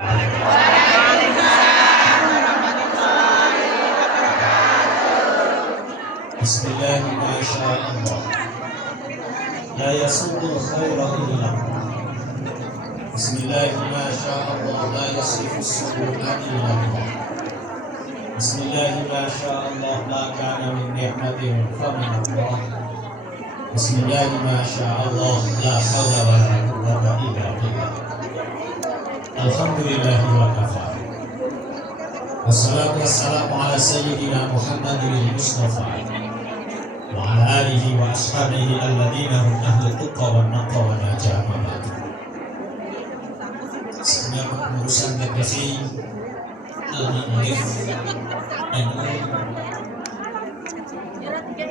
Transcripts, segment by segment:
Bismillah, masya Allah. La yasudul khaira illa Allah. Bismillah, masya Allah. La yasifus su'u'a illa Allah. Bismillah, masya Allah. La kana min ni'matin famin Allah. Bismillah, masya Allah. La hawla wa la quwwata illa billah. Alhamdulillah wa kafa. Wassalatu wassalamu ala sayyidina Muhammadin Mustafa wa ala alihi wa ashabihi alladhina hum ahli tuqa wa naqqa wa najah wa ba'du. Sebenarnya pengurusan DPC Al-Mu'alif NU,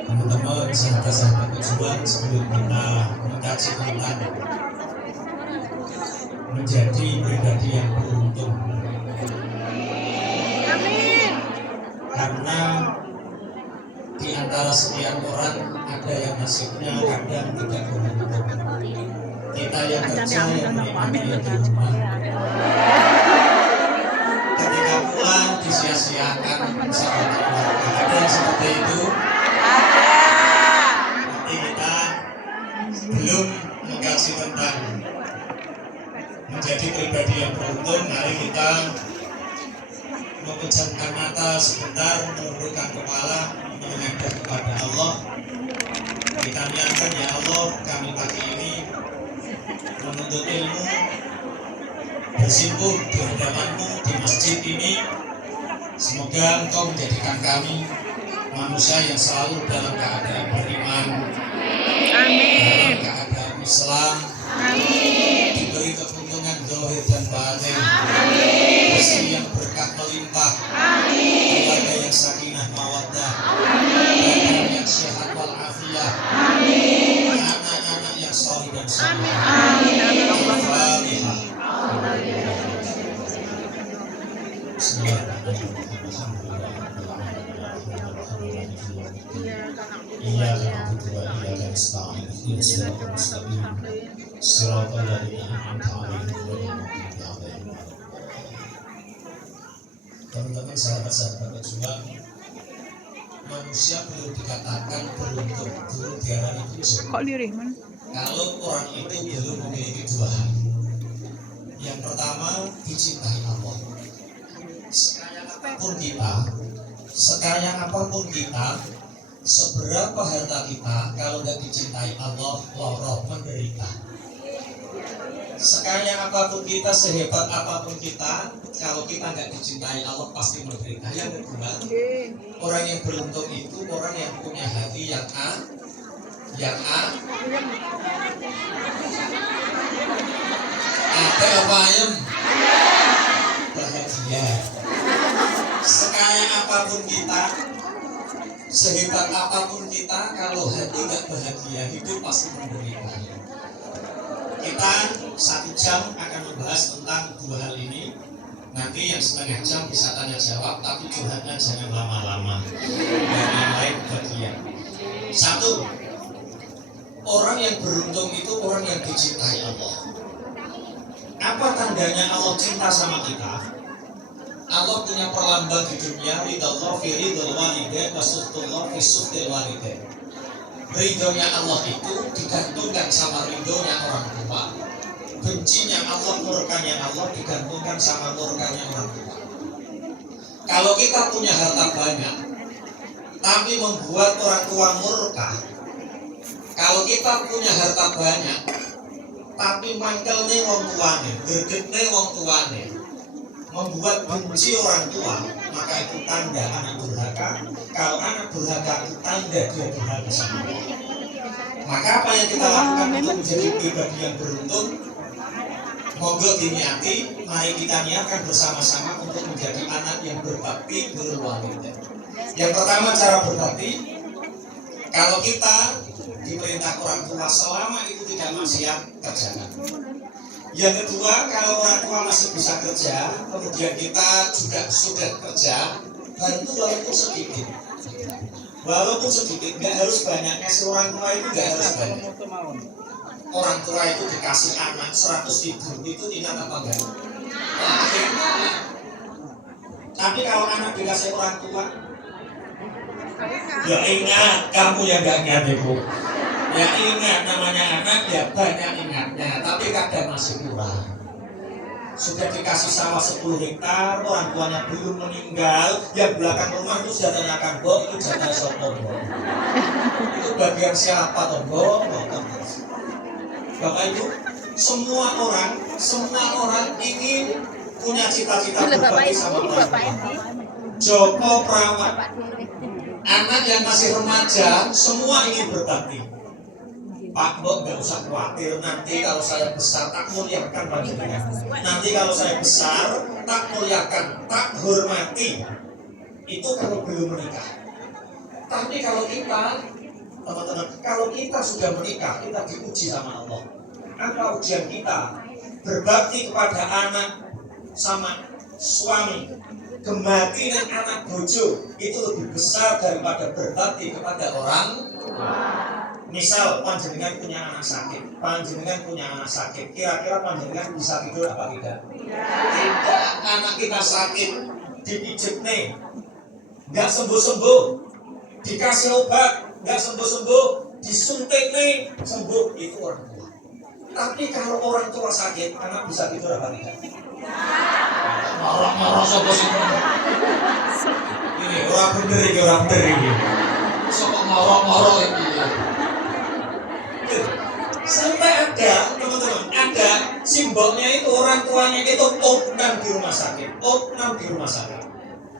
teman-teman, sahabat-sahabat tujuan, sebelum kita mengkaji tentang menjadi pribadi yang beruntung, karena di antara sekian orang ada yang nasibnya kadang tidak beruntung. Kita yang kerja yang menikmati di rumah, ketika pulang disia-siakan bersama keluarga. Ada yang seperti itu? Nanti kita belum mengkaji tentang menjadi pribadi yang beruntung. Mari kita memejamkan mata sebentar, menundukkan kepala, menghadap kepada Allah. Kita niatkan, ya Allah, kami pagi ini menuntut ilmu, bersimpuh di hadapan-Mu di masjid ini. Semoga Engkau menjadikan kami manusia yang selalu dalam keadaan beriman, dalam keadaan Islam, diberi keuntungan zahir dan batin, rezeki yang berkah melimpah, keluarga yang sakinah mawaddah, badan yang sehat walafiat, anak-anak yang saleh dan salihah. Al-Fatihah. Iyyaka na'budu wa iyyaka nasta'in. Ihdinas siratal mustaqim. Siratal ladzina an'amta 'alaihim ghairil maghdubi 'alaihim. Teman-teman, sahabat-sahabat berjuang, manusia belum dikatakan beruntung, belum diarani beruntung kalau orang itu belum memiliki dua hal. Yang pertama, dicintai Allah. Sekaya apapun kita, seberapa harta kita, kalau nggak dicintai Allah, loroh menderita. Sekaya apapun kita, sehebat apapun kita, kalau kita nggak dicintai Allah, pasti menderita. Yang kedua, orang yang beruntung itu orang yang punya hati yang apa ayam bahagia. Sekaya apapun kita, sehebat apapun kita, kalau hati nggak bahagia, hidup pasti menderita. Kita 1 jam akan membahas tentang dua hal ini. Nanti yang setengah jam bisa tanya jawab, tapi curhatnya jangan lama-lama, dan yang lain bagian. 1. Orang yang beruntung itu orang yang dicintai Allah. Apa tandanya Allah cinta sama kita? Allah punya perlambang di dunia, ridallah fi ridal walidain wa suhtullah fi suhtil walidain. Ridhonya Allah itu digantungkan sama ridhonya orang tua. Bencinya Allah, murkanya Allah digantungkan sama murkanya orang tua. Kalau kita punya harta banyak, tapi membuat orang tua murka. Kalau kita punya harta banyak, tapi mangkelnya wong tuane, gregete wong tuane, membuat benci orang tua, maka itu tanda anak durhaka. Kalau anak durhaka itu tanda dia durhaka sama Allah. Maka apa yang kita lakukan untuk menjadi pribadi yang beruntung? Monggo diniati, mari kita niatkan bersama-sama untuk menjadi anak yang berbakti birrul walidain. Yang pertama, cara berbakti, kalau kita diperintah orang tua selama itu tidak maksiat, kerjakan. Yang kedua, kalau orang tua masih bisa kerja, kemudian kita juga sudah kerja, bantu walaupun sedikit. Walaupun sedikit, nggak harus banyaknya. Seorang tua itu nggak harus banyak. Orang tua itu dikasih anak 100.000, itu ingat apa enggak? Nah, Tapi kalau anak dikasih orang tua, ya ingat, kamu yang gak ingat ibu. Ya ingat, namanya anak ya banyak ingatnya, tapi kadang masih kurang. Sudah dikasih sawah 10 hektar, orang tuanya belum meninggal, yang belakang rumah itu sudah tanyakan, Bo, itu jatah sopo, Bo. Itu bagian siapa, toh, Bo? Bapak Ibu, semua orang ingin punya cita-cita berbakti sama orang tua. Joko Perawan, anak yang masih remaja, semua ingin berbakti. Pak Mbok nggak usah khawatir, nanti kalau saya besar tak muliakan panjenengan. Nanti kalau saya besar tak muliakan, tak hormati. Itu kalau belum menikah. Tapi kalau kita, teman-teman, kalau kita sudah menikah, kita diuji sama Allah. Apa ujian kita? Berbakti kepada anak sama suami, gemati dan anak bojo itu lebih besar daripada berbakti kepada orang. Misal panjenengan punya anak sakit, kira-kira panjenengan bisa tidur apa tidak? Tidak. Anak kita sakit, dipijit nih, nggak sembuh-sembuh, dikasih obat, nggak sembuh-sembuh, disuntik nih, sembuh, itu orang tua. Tapi kalau orang tua sakit, anak bisa tidur apa tidak? Marah-marah sopo sih. Ini orang bener ini. Sopo marah-marah ini. Sampai ada, teman-teman, ada simbolnya itu orang tuanya itu opnam di rumah sakit.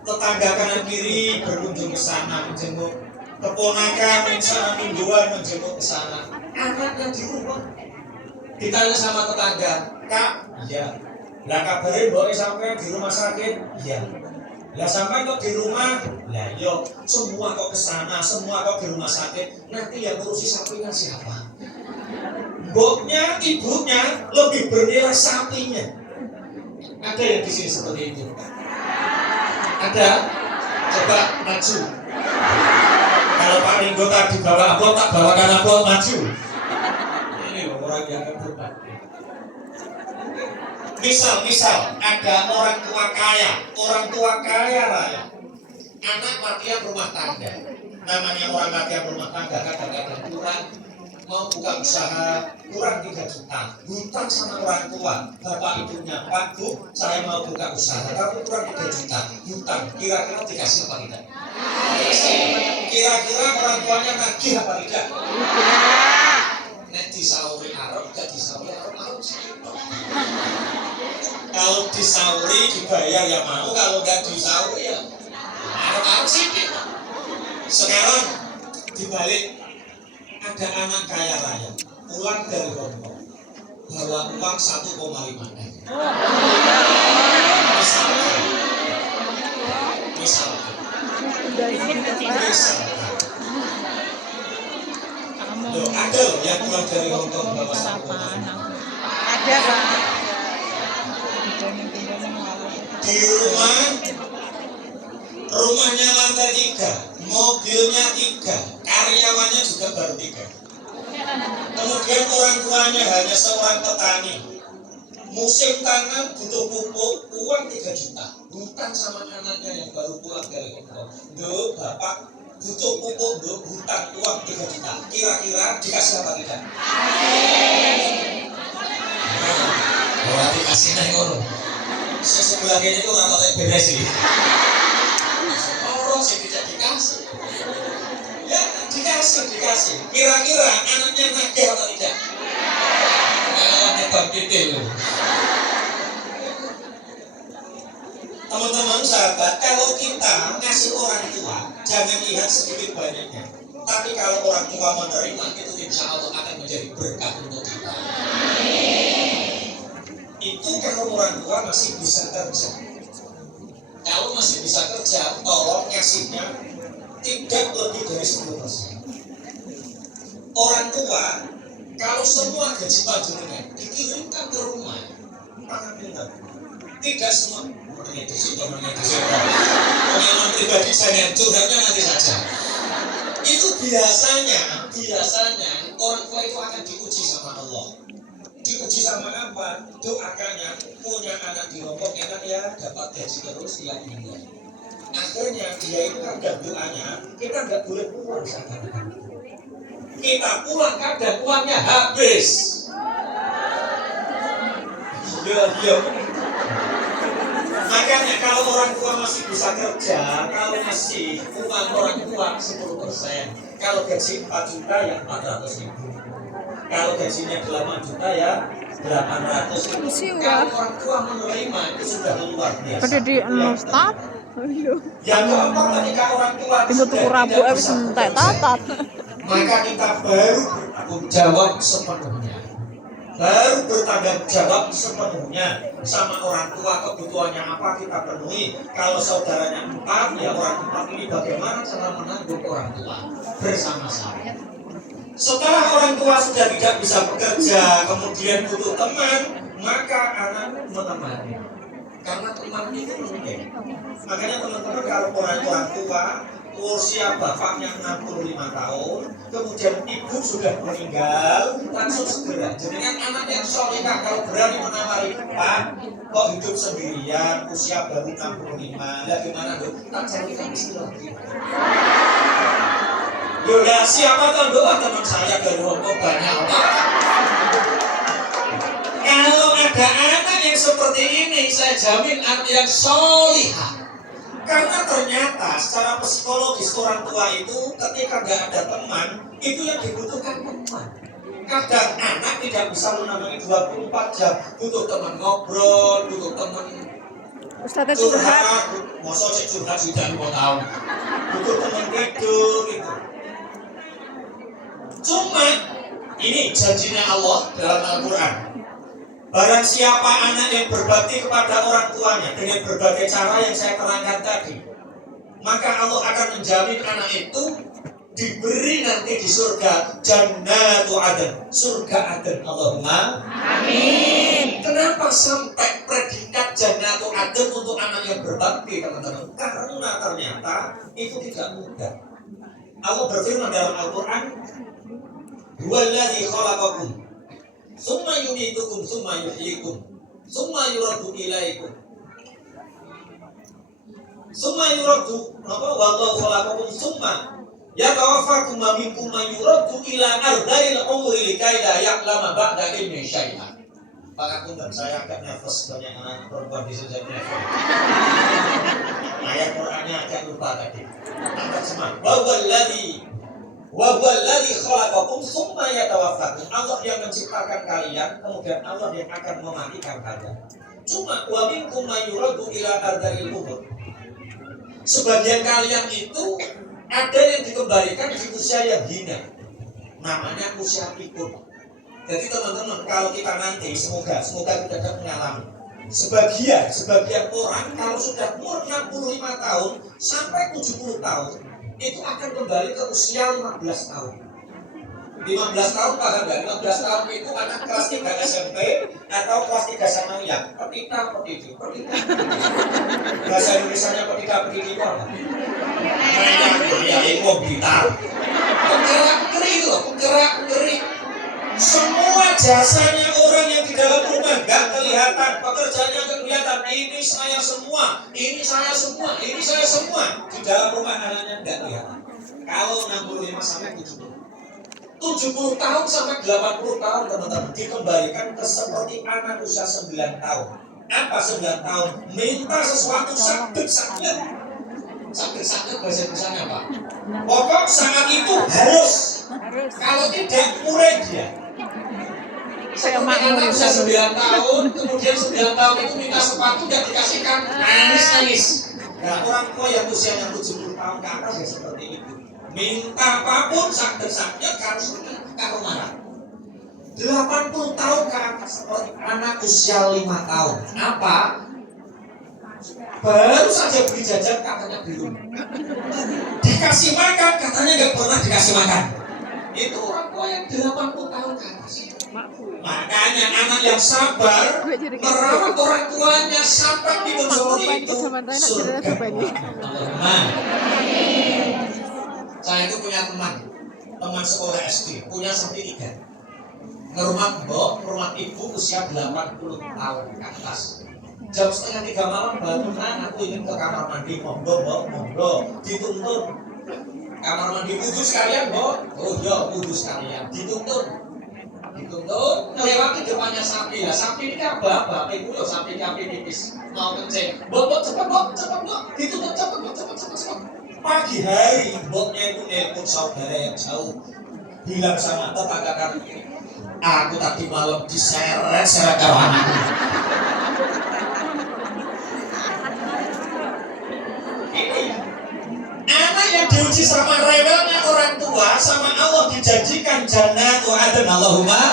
Tetangga kanan kiri berkunjung ke sana menjenguk, keponakan yang sana mingguan menjenguk ke sana. Anaknya di rumah. Ditanya sama tetangga, Kak, iya. Lah kabarin boleh sampai di rumah sakit? Iya. Lah sampai kok di rumah? Lah yo, semua kok ke sana, semua kok di rumah sakit. Nanti yang ngurusi sapinya siapa? Mboknya, ibunya lebih bernilai sapinya. Ada yang di sini seperti itu? Ada? Coba maju. Kalau Pak Ringo tadi bawa amplop, tak bawakan amplop, maju. Ini orang yang berbakti. Misal ada orang tua kaya raya. Anak latihan rumah tangga. Namanya orang latihan rumah tangga kadang-kadang kurang. Mau buka usaha kurang 3 juta, hutang sama orang tua, bapak ibunya, Pak Bu, saya mau buka usaha, tapi kurang 3 juta, hutang, kira-kira dikasih apa tidak? Kira-kira orang tuanya nagih apa tidak? Nek disauri arep, gak disauri arep segitu. Kalau disauri dibayar ya mau, kalau gak disauri ya arep segitu. Sekarang dibalik. Ada anak kaya raya pulang dari Hongkong bawa uang 1,5 M. Misalkan. Loh, ada loh yang pulang dari Hongkong bawa 1,5 M. Ada Pak. Di rumahnya lantai 3, mobilnya 3, karyawannya juga baru 3. Kemudian orang tuanya hanya seorang petani. Musim tanam butuh pupuk, uang 3 juta. Hutang sama anaknya yang baru pulang dari Hongkong. Duh, bapak butuh pupuk, duh, hutang uang 3 juta. Kira-kira dikasih apa tidak? Orang dikasih naik ngono. Sesebelah ini tuh rata kayak beres sih. Orang sih tidak dikasih. Ya dikasih. Kira-kira anaknya nagih atau tidak? Nebak detail. Teman-teman sahabat, kalau kita ngasih orang tua, jangan lihat sedikit banyaknya. Tapi kalau orang tua menerima, itu insya Allah akan menjadi berkah untuk kita. Itu kalau orang tua masih bisa kerja. Kalau masih bisa kerja, tolong ngasihnya tidak lebih dari 10%. Orang tua, kalau semua gaji panjenengan dikirimkan ke rumah, maka pintar. Tidak semua. Pengalaman pribadi saya curhatnya nanti saja. Itu biasanya orang tua itu akan diuji sama Allah. Diuji sama apa? Doakannya punya anak di Lombok enak ya, dapat gaji terus ya ini. Akhirnya dia itu kadang doanya kita nggak boleh pulang sekarang. Kita pulang kadang uangnya habis. Iya. Makanya kalau orang tua masih bisa kerja, kalau masih uang orang tua 10%, kalau gaji 4 juta ya 400.000. Kalau gajinya 8 juta ya 800. Kalau orang tua menerima itu sudah luar biasa. Pada di Nostat. Yang keempat ketika orang tua Pintu tuku rabu bisa entek tatat. maka kita baru bertanggung jawab sepenuhnya. Baru bertanggung jawab sepenuhnya sama orang tua, kebutuhannya apa kita penuhi. Kalau saudaranya 4, ya orang 4 ini bagaimana cara menanggung orang tua bersama-sama. Setelah orang tua sudah tidak bisa bekerja, kemudian butuh teman, maka anak menemani. Karena teman itu penting. Makanya teman-teman kalau orang tua usia bapaknya 65 tahun, kemudian ibu sudah meninggal, langsung segera. Jenengan anak yang solehah kalau berani menawari, Pak, kok hidup sendirian, usia baru 65, ya gimana dok? Tak carikan istilah. Yaudah, siapa kan doa teman saya dari Lombok banyak Pak. Kalau ada anak yang seperti ini, saya jamin anak yang solehah. Karena ternyata secara psikologis orang tua itu ketika nggak ada teman, itu yang dibutuhkan teman. Kadang anak tidak bisa menemani 24 jam, butuh teman ngobrol, butuh teman curhat, masa cek curhat sudah 5 tahun, butuh teman tidur gitu. Cuma ini janjinya Allah dalam Al-Quran. Barang siapa anak yang berbakti kepada orang tuanya dengan berbagai cara yang saya terangkan tadi, maka Allah akan menjamin anak itu diberi nanti di surga Jannatu Aden, surga Aden. Allahumma amin. Kenapa sampai predikat Jannatu Aden untuk anak yang berbakti, teman-teman? Karena ternyata itu tidak mudah. Allah berfirman dalam Al-Quran, Huwallazi khalaqakum summa yumitukum summa yuhyikum summa yuraddu ilaikum summa yuraddu wallahu khalaqakum summa yatawaffakum wa minkum man yuraddu ila ardhil umri likai la ya'lama ba'da ilmi syai'an. Pak Akun dan saya agak nervous, banyak anak perempuan di sini nervous. Ayat Qur'annya agak lupa tadi. Angkat semangat. Wa huwallazi khalaqakum tsumma yatawaffakum. Allah yang menciptakan kalian, kemudian Allah yang akan mematikan kalian. Cuma wa minkum may yuraddu ila ardhil umur. Sebagian kalian itu ada yang dikembalikan di usia yang hina. Namanya usia pikun. Jadi teman-teman, kalau kita nanti semoga kita dapat mengalami sebagian orang kalau sudah umur 65 tahun sampai 70 tahun itu akan kembali ke usia 15 tahun. 15 tahun paham nggak? 15 tahun itu anak kelas 3 SMP atau kelas 3 sanawiyah. Petita. Bahasa Indonesianya petita itu apa? Kayak mobitar. Penggerak. Semua jasanya orang yang di dalam rumah nggak kelihatan, pekerjaannya nggak kelihatan. Ini saya semua di dalam rumah anaknya nggak kelihatan. Kalau 65 sampai 70 tahun sampai 80 tahun teman-teman dikembalikan ke seperti anak usia 9 tahun. Apa 9 tahun? Minta sesuatu sakit bahasa Indonesia apa? Pokok saat itu harus. Kalau tidak murid dia. Anak usia 9 tahun, kemudian 9 tahun itu minta sepatu tidak dikasihkan, nangis. Nah, orang tua yang usianya 70 tahun ke atas ya seperti itu. Minta apapun sakit-sakit kalau marah. 80 tahun ke atas seperti anak usia 5 tahun. Apa? Baru saja beli jajan katanya belum. Dikasih makan katanya nggak pernah dikasih makan. Itu orang tua yang 80 tahun ke atas. Makanya anak yang sabar merawat orang tuanya sampai hidup seperti itu surga. Saya itu punya teman sekolah SD, punya sertifikat. Ngurmat mbok, ngurmat ibu usia 80 tahun ke atas. Jam setengah 3 malam bangun, aku ingin ke kamar mandi, monggo mbok, monggo, dituntun. Kamar mandi wudhu sekalian mbok, oh iya wudhu sekalian, dituntun. Ngelewati depannya sapi lah, sapi ini apa? Ibu yo sapi tipis, mau kencing, mbok cepet mbok, dituntun cepet. Pagi hari mboknya itu nelpon saudara yang jauh, bilang sama tetangga kami, aku tadi malam diseret karo anakku. Ini anak yang diuji sama rewelnya orang tua, sama Allah dijanjikan jannah wa adan Allahumma.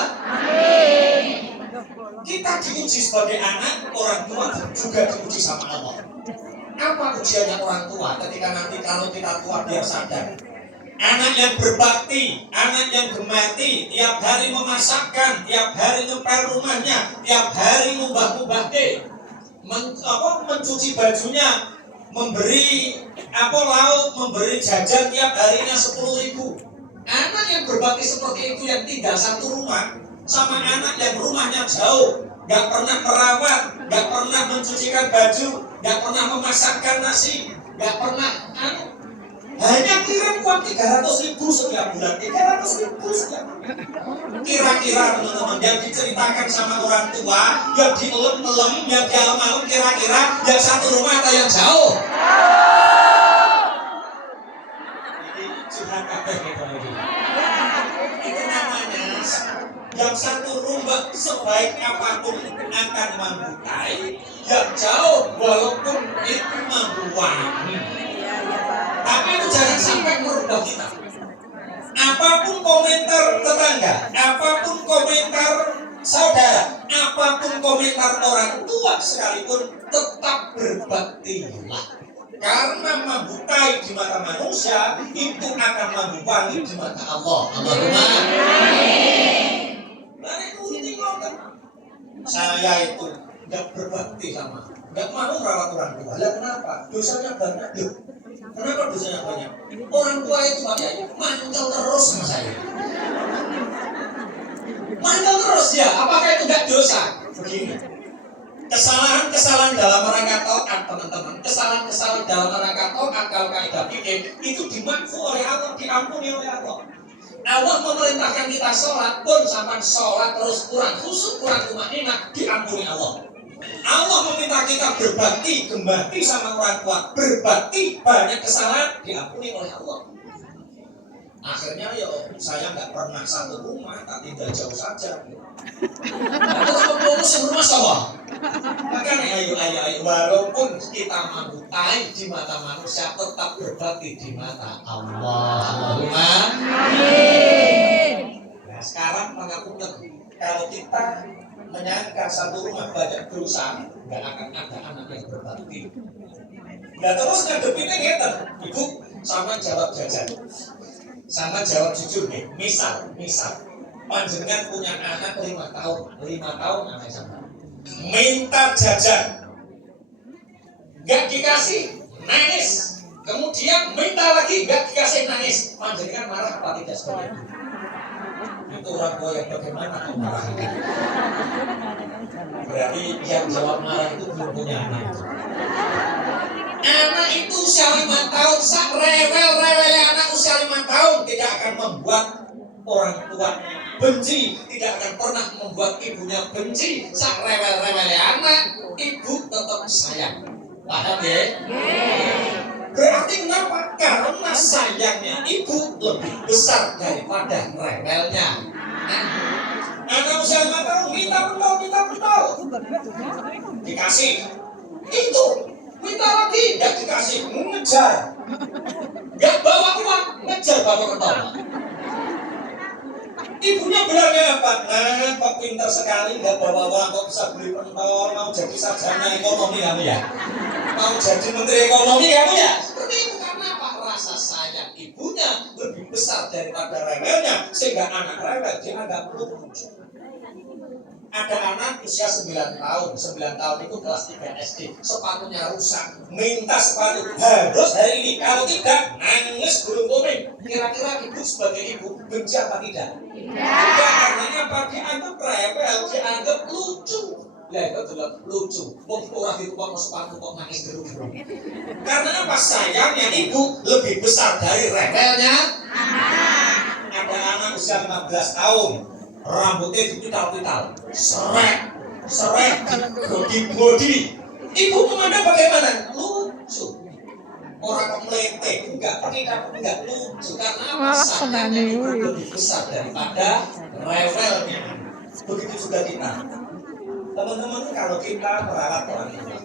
Kita diuji sebagai anak, orang tua juga diuji sama Allah. Apa ujiannya orang tua ketika nanti kalau kita tua biar sadar? Anak yang berbakti, anak yang gemati, tiap hari memasakkan, tiap hari ngepel rumahnya, tiap hari ngubah-ngubah mencuci bajunya, memberi lauk, memberi jajan tiap harinya 10.000. Anak yang berbakti seperti itu yang tinggal satu rumah sama anak yang rumahnya jauh, gak pernah merawat, gak pernah mencucikan baju, gak pernah memasakkan nasi, gak pernah hanya kirim uang 300.000 setiap bulan, 300.000 setiap bulan. Kira-kira teman-teman yang diceritakan sama orang tua, yang dielem-elem, yang dialem-alem, kira-kira yang satu rumah atau yang jauh? Ini curhat kabeh gitu lagi. Itu namanya yang satu rumah sebaik apapun akan membukai, yang jauh walaupun itu membuangi. Tapi itu jangan sampai merubah kita. Apapun komentar tetangga, apapun komentar saudara, apapun komentar orang tua sekalipun, tetap berbaktilah. Karena membukai di mata manusia, itu akan membuangi di mata Allah. Allahumma saya itu nggak berbakti sama, nggak mau merawat orang tua. Lah kenapa? Dosanya banyak. Kenapa dosanya banyak? Orang tua itu mantel terus sama saya. Mantel terus ya. Apakah itu nggak dosa? Begini. Kesalahan dalam rangka taat, teman-teman. Kesalahan dalam rangka taat kalau kaidah pikir itu dimaafkan oleh Allah, diampuni oleh Allah. Allah memerintahkan kita sholat pun sampai sholat terus kurang khusyuk, kurang tumanina, diampuni Allah. Allah meminta kita berbakti, gembati sama orang tua, berbakti, banyak kesalahan, diampuni oleh Allah. Akhirnya saya nggak pernah satu rumah, tapi tinggal jauh saja. Terus fokus rumah sawah. Makanya ayo, walaupun kita membutai di mata manusia, tetap berbakti di mata Allah. Allahumma amin. Nah sekarang pengakuan, kalau kita menyangka satu rumah banyak dosa, nggak akan ada anak yang berbakti. Nah terus ngadepinnya ngeten, ibu sama jawab jajan, sama jawab jujur nih. Misal, panjenengan punya anak 5 tahun anak sama, minta jajan, nggak dikasih, nangis. Kemudian minta lagi, nggak dikasih, nangis. Panjenengan marah apa tidak seperti itu? Itu orang tua yang bagaimana marahnya? Berarti yang jawab marah itu belum punya anak. Anak itu usia 5 tahun, rewel-rewelnya anak usia 5 tahun tidak akan membuat orang tua benci, tidak akan pernah membuat ibunya benci. Rewel-rewelnya anak, ibu tetap sayang. Paham ya? Berarti kenapa? Karena sayangnya ibu lebih besar daripada rewelnya. Anak usia 5 tahun minta betul. Dikasih. Itu. Minta lagi. Gak dikasih. Ngejar. Gak bawa uang. Ngejar bawa ketawa. Ibunya bilangnya apa? Nah, kok pintar sekali, gak bawa uang, kok bisa beli pentol, mau jadi sarjana ekonomi kamu ya? Mau jadi menteri ekonomi kamu ya? Seperti itu. Karena apa? Rasa sayang ibunya lebih besar daripada rewelnya, sehingga anak rewel dianggap lucu. Ada anak usia 9 tahun itu kelas 3 SD, sepatunya rusak, minta sepatu harus hari ini, kalau tidak nangis gulung komeng. Kira-kira ibu sebagai ibu benci apa tidak? Tidak, karenanya apa? Dianggap rewel, dianggap lucu. Ya itu adalah lucu. Wong ora ditukang sepatu kok nangis gerung-gerung. Karena apa? Sayangnya ibu lebih besar dari rewelnya. Ada anak usia 15 tahun, rambutnya dipital-pital, serek, body. Ibu memandang bagaimana? Lucu. Orang kok melete, enggak lucu. Karena apa? Sayangnya ibu lebih besar daripada rewelnya. Begitu juga kita. Teman-teman, kalau kita merawat orang tua,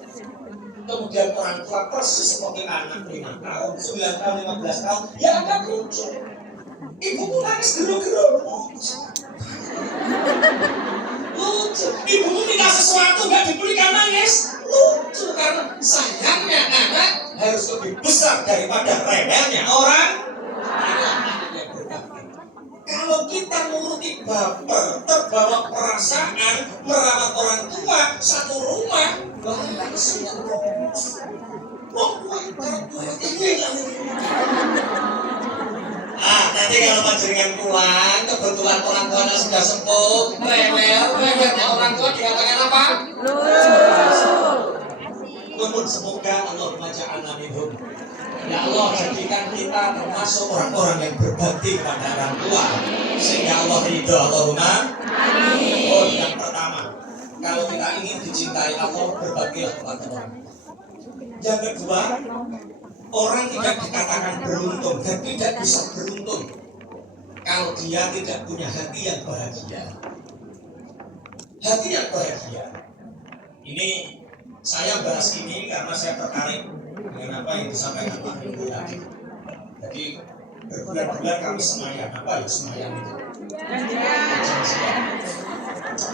kemudian orang tua persis seperti anak 5 tahun, 9 tahun, 15 tahun, ya agak lucu. Ibu pun nangis gerung-gerung, lucu. Ibu minta sesuatu nggak diberikan nangis, lucu. Karena sayangnya anak harus lebih besar daripada rewelnya orang. Kalau kita nuruti baper, terbawa perasaan, merawat orang tua satu rumah, bahkan semua nanti kalau panjenengan pulang, kebetulan orang tuanya sudah sepuh, rewelnya orang tua dikatakan apa? Namun semoga Allah maja'alna minhum. Ya Allah, jadikan kita termasuk orang-orang yang berbakti kepada orang tua sehingga Allah ridho. Allahumma amin. Oh, yang pertama, kalau kita ingin dicintai Allah, berbaktilah kepada orang tua. Yang kedua, orang tidak dikatakan beruntung dan tidak bisa beruntung kalau dia tidak punya hati yang bahagia. Hati yang bahagia. Ini saya bahas ini karena saya tertarik dengan apa yang disampaikan Pak Ibu tadi. Jadi berbulan-bulan kami semayan. Apa ya semayan itu?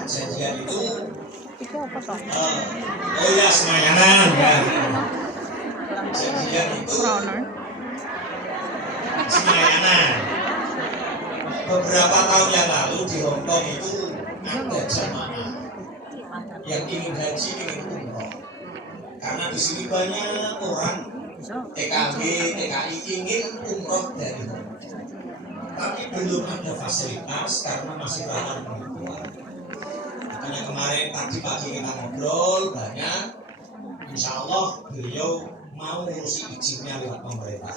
Janjian itu apa toh? Oh ya, semayanan ya. Janjian itu semayanan. Beberapa tahun yang lalu di Hongkong itu ada jamaah yang ingin haji, ingin umroh. Karena di sini banyak orang TKB, TKI ingin umroh dari Hongkong. Tapi belum ada fasilitas karena masih rawan penipuan. Makanya kemarin pagi-pagi kita ngobrol banyak. Insya Allah beliau mau ngurusi izinnya lewat pemerintah.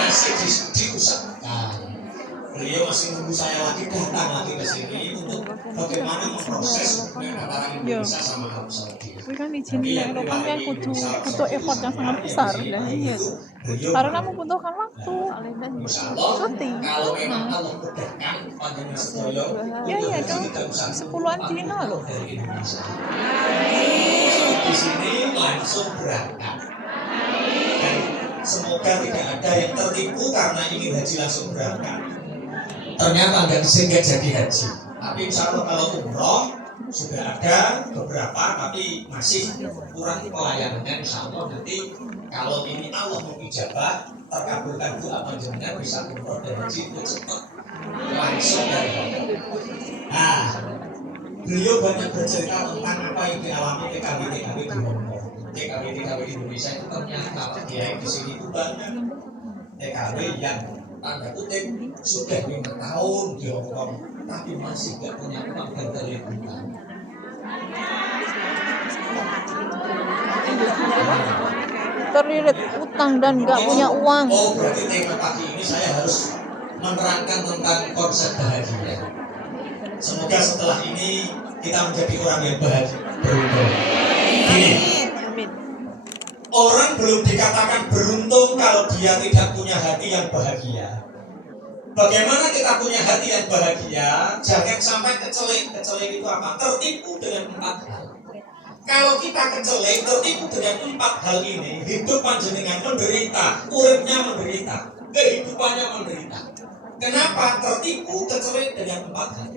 Masih diusahakan. Beliau masih nunggu saya lagi datang lagi ke sini untuk bagaimana memproses hubungan antara Indonesia sama Arab Saudi. Tapi kan izin Eropa kan butuh effort yang sangat besar dan iya. Karena membutuhkan waktu. Cuti. Kalau memang Allah mudahkan panjangnya sedoyo, iya kan 10-an dino loh. Di sini langsung berangkat. Dan semoga tidak ada yang tertipu karena ingin haji langsung berangkat. Ternyata nggak jadi haji. Tapi insya Allah kalau umroh sudah ada beberapa, tapi masih kurang pelayanannya. Insya Allah nanti kalau ini Allah mengijabah, terkabulkan doa panjenengan bisa umroh dan haji itu cepat langsung dari Hongkong. Nah, beliau banyak bercerita tentang apa yang dialami TKW di Hongkong. TKW di Indonesia itu ternyata dia di sini itu banyak TKW yang tanda kutip sudah 5 tahun di Hongkong tapi masih gak punya uang dan terlibat. Terlilit utang dan gak punya uang. Oh, berarti tema pagi ini saya harus menerangkan tentang konsep bahagia. Semoga setelah ini kita menjadi orang yang bahagia, beruntung. Gini, orang belum dikatakan beruntung kalau dia tidak punya hati yang bahagia. Bagaimana kita punya hati yang bahagia? Jangan sampai kecelek. Kecelek itu apa? Tertipu dengan 4 hal. Kalau kita kecelek, tertipu dengan 4 hal ini, hidup panjenengan menderita, uripnya menderita, kehidupannya menderita. Kenapa? Tertipu, kecelek dengan 4 hal.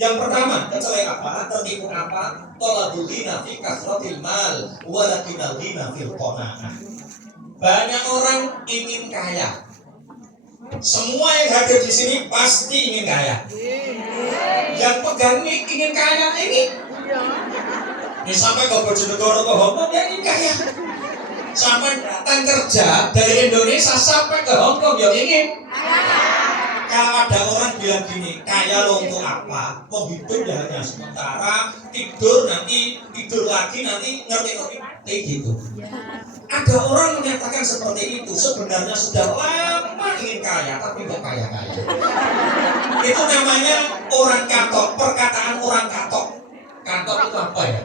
Yang pertama, kecelek apa? Tertipu apa? Tolabul ghina fi kasratil mal, walakinal ghina fil qanaah. Banyak orang ingin kaya. Semua yang hadir di sini pasti ingin kaya. Yang pegang mic ingin kaya ini. Ini sampai ke Bojonegoro ke Hongkong dia ingin kaya. Sampai datang kerja dari Indonesia sampai ke Hongkong dia ingin. Kalau ada orang bilang gini, kaya lo untuk apa? Mau hidup ya hanya sementara, tidur nanti, tidur lagi nanti, ngerti-ngerti mati gitu. Ada orang menyatakan seperti itu, sebenarnya sudah lama ingin kaya, tapi nggak kaya-kaya. Itu namanya orang katok, perkataan orang katok. Katok itu apa ya?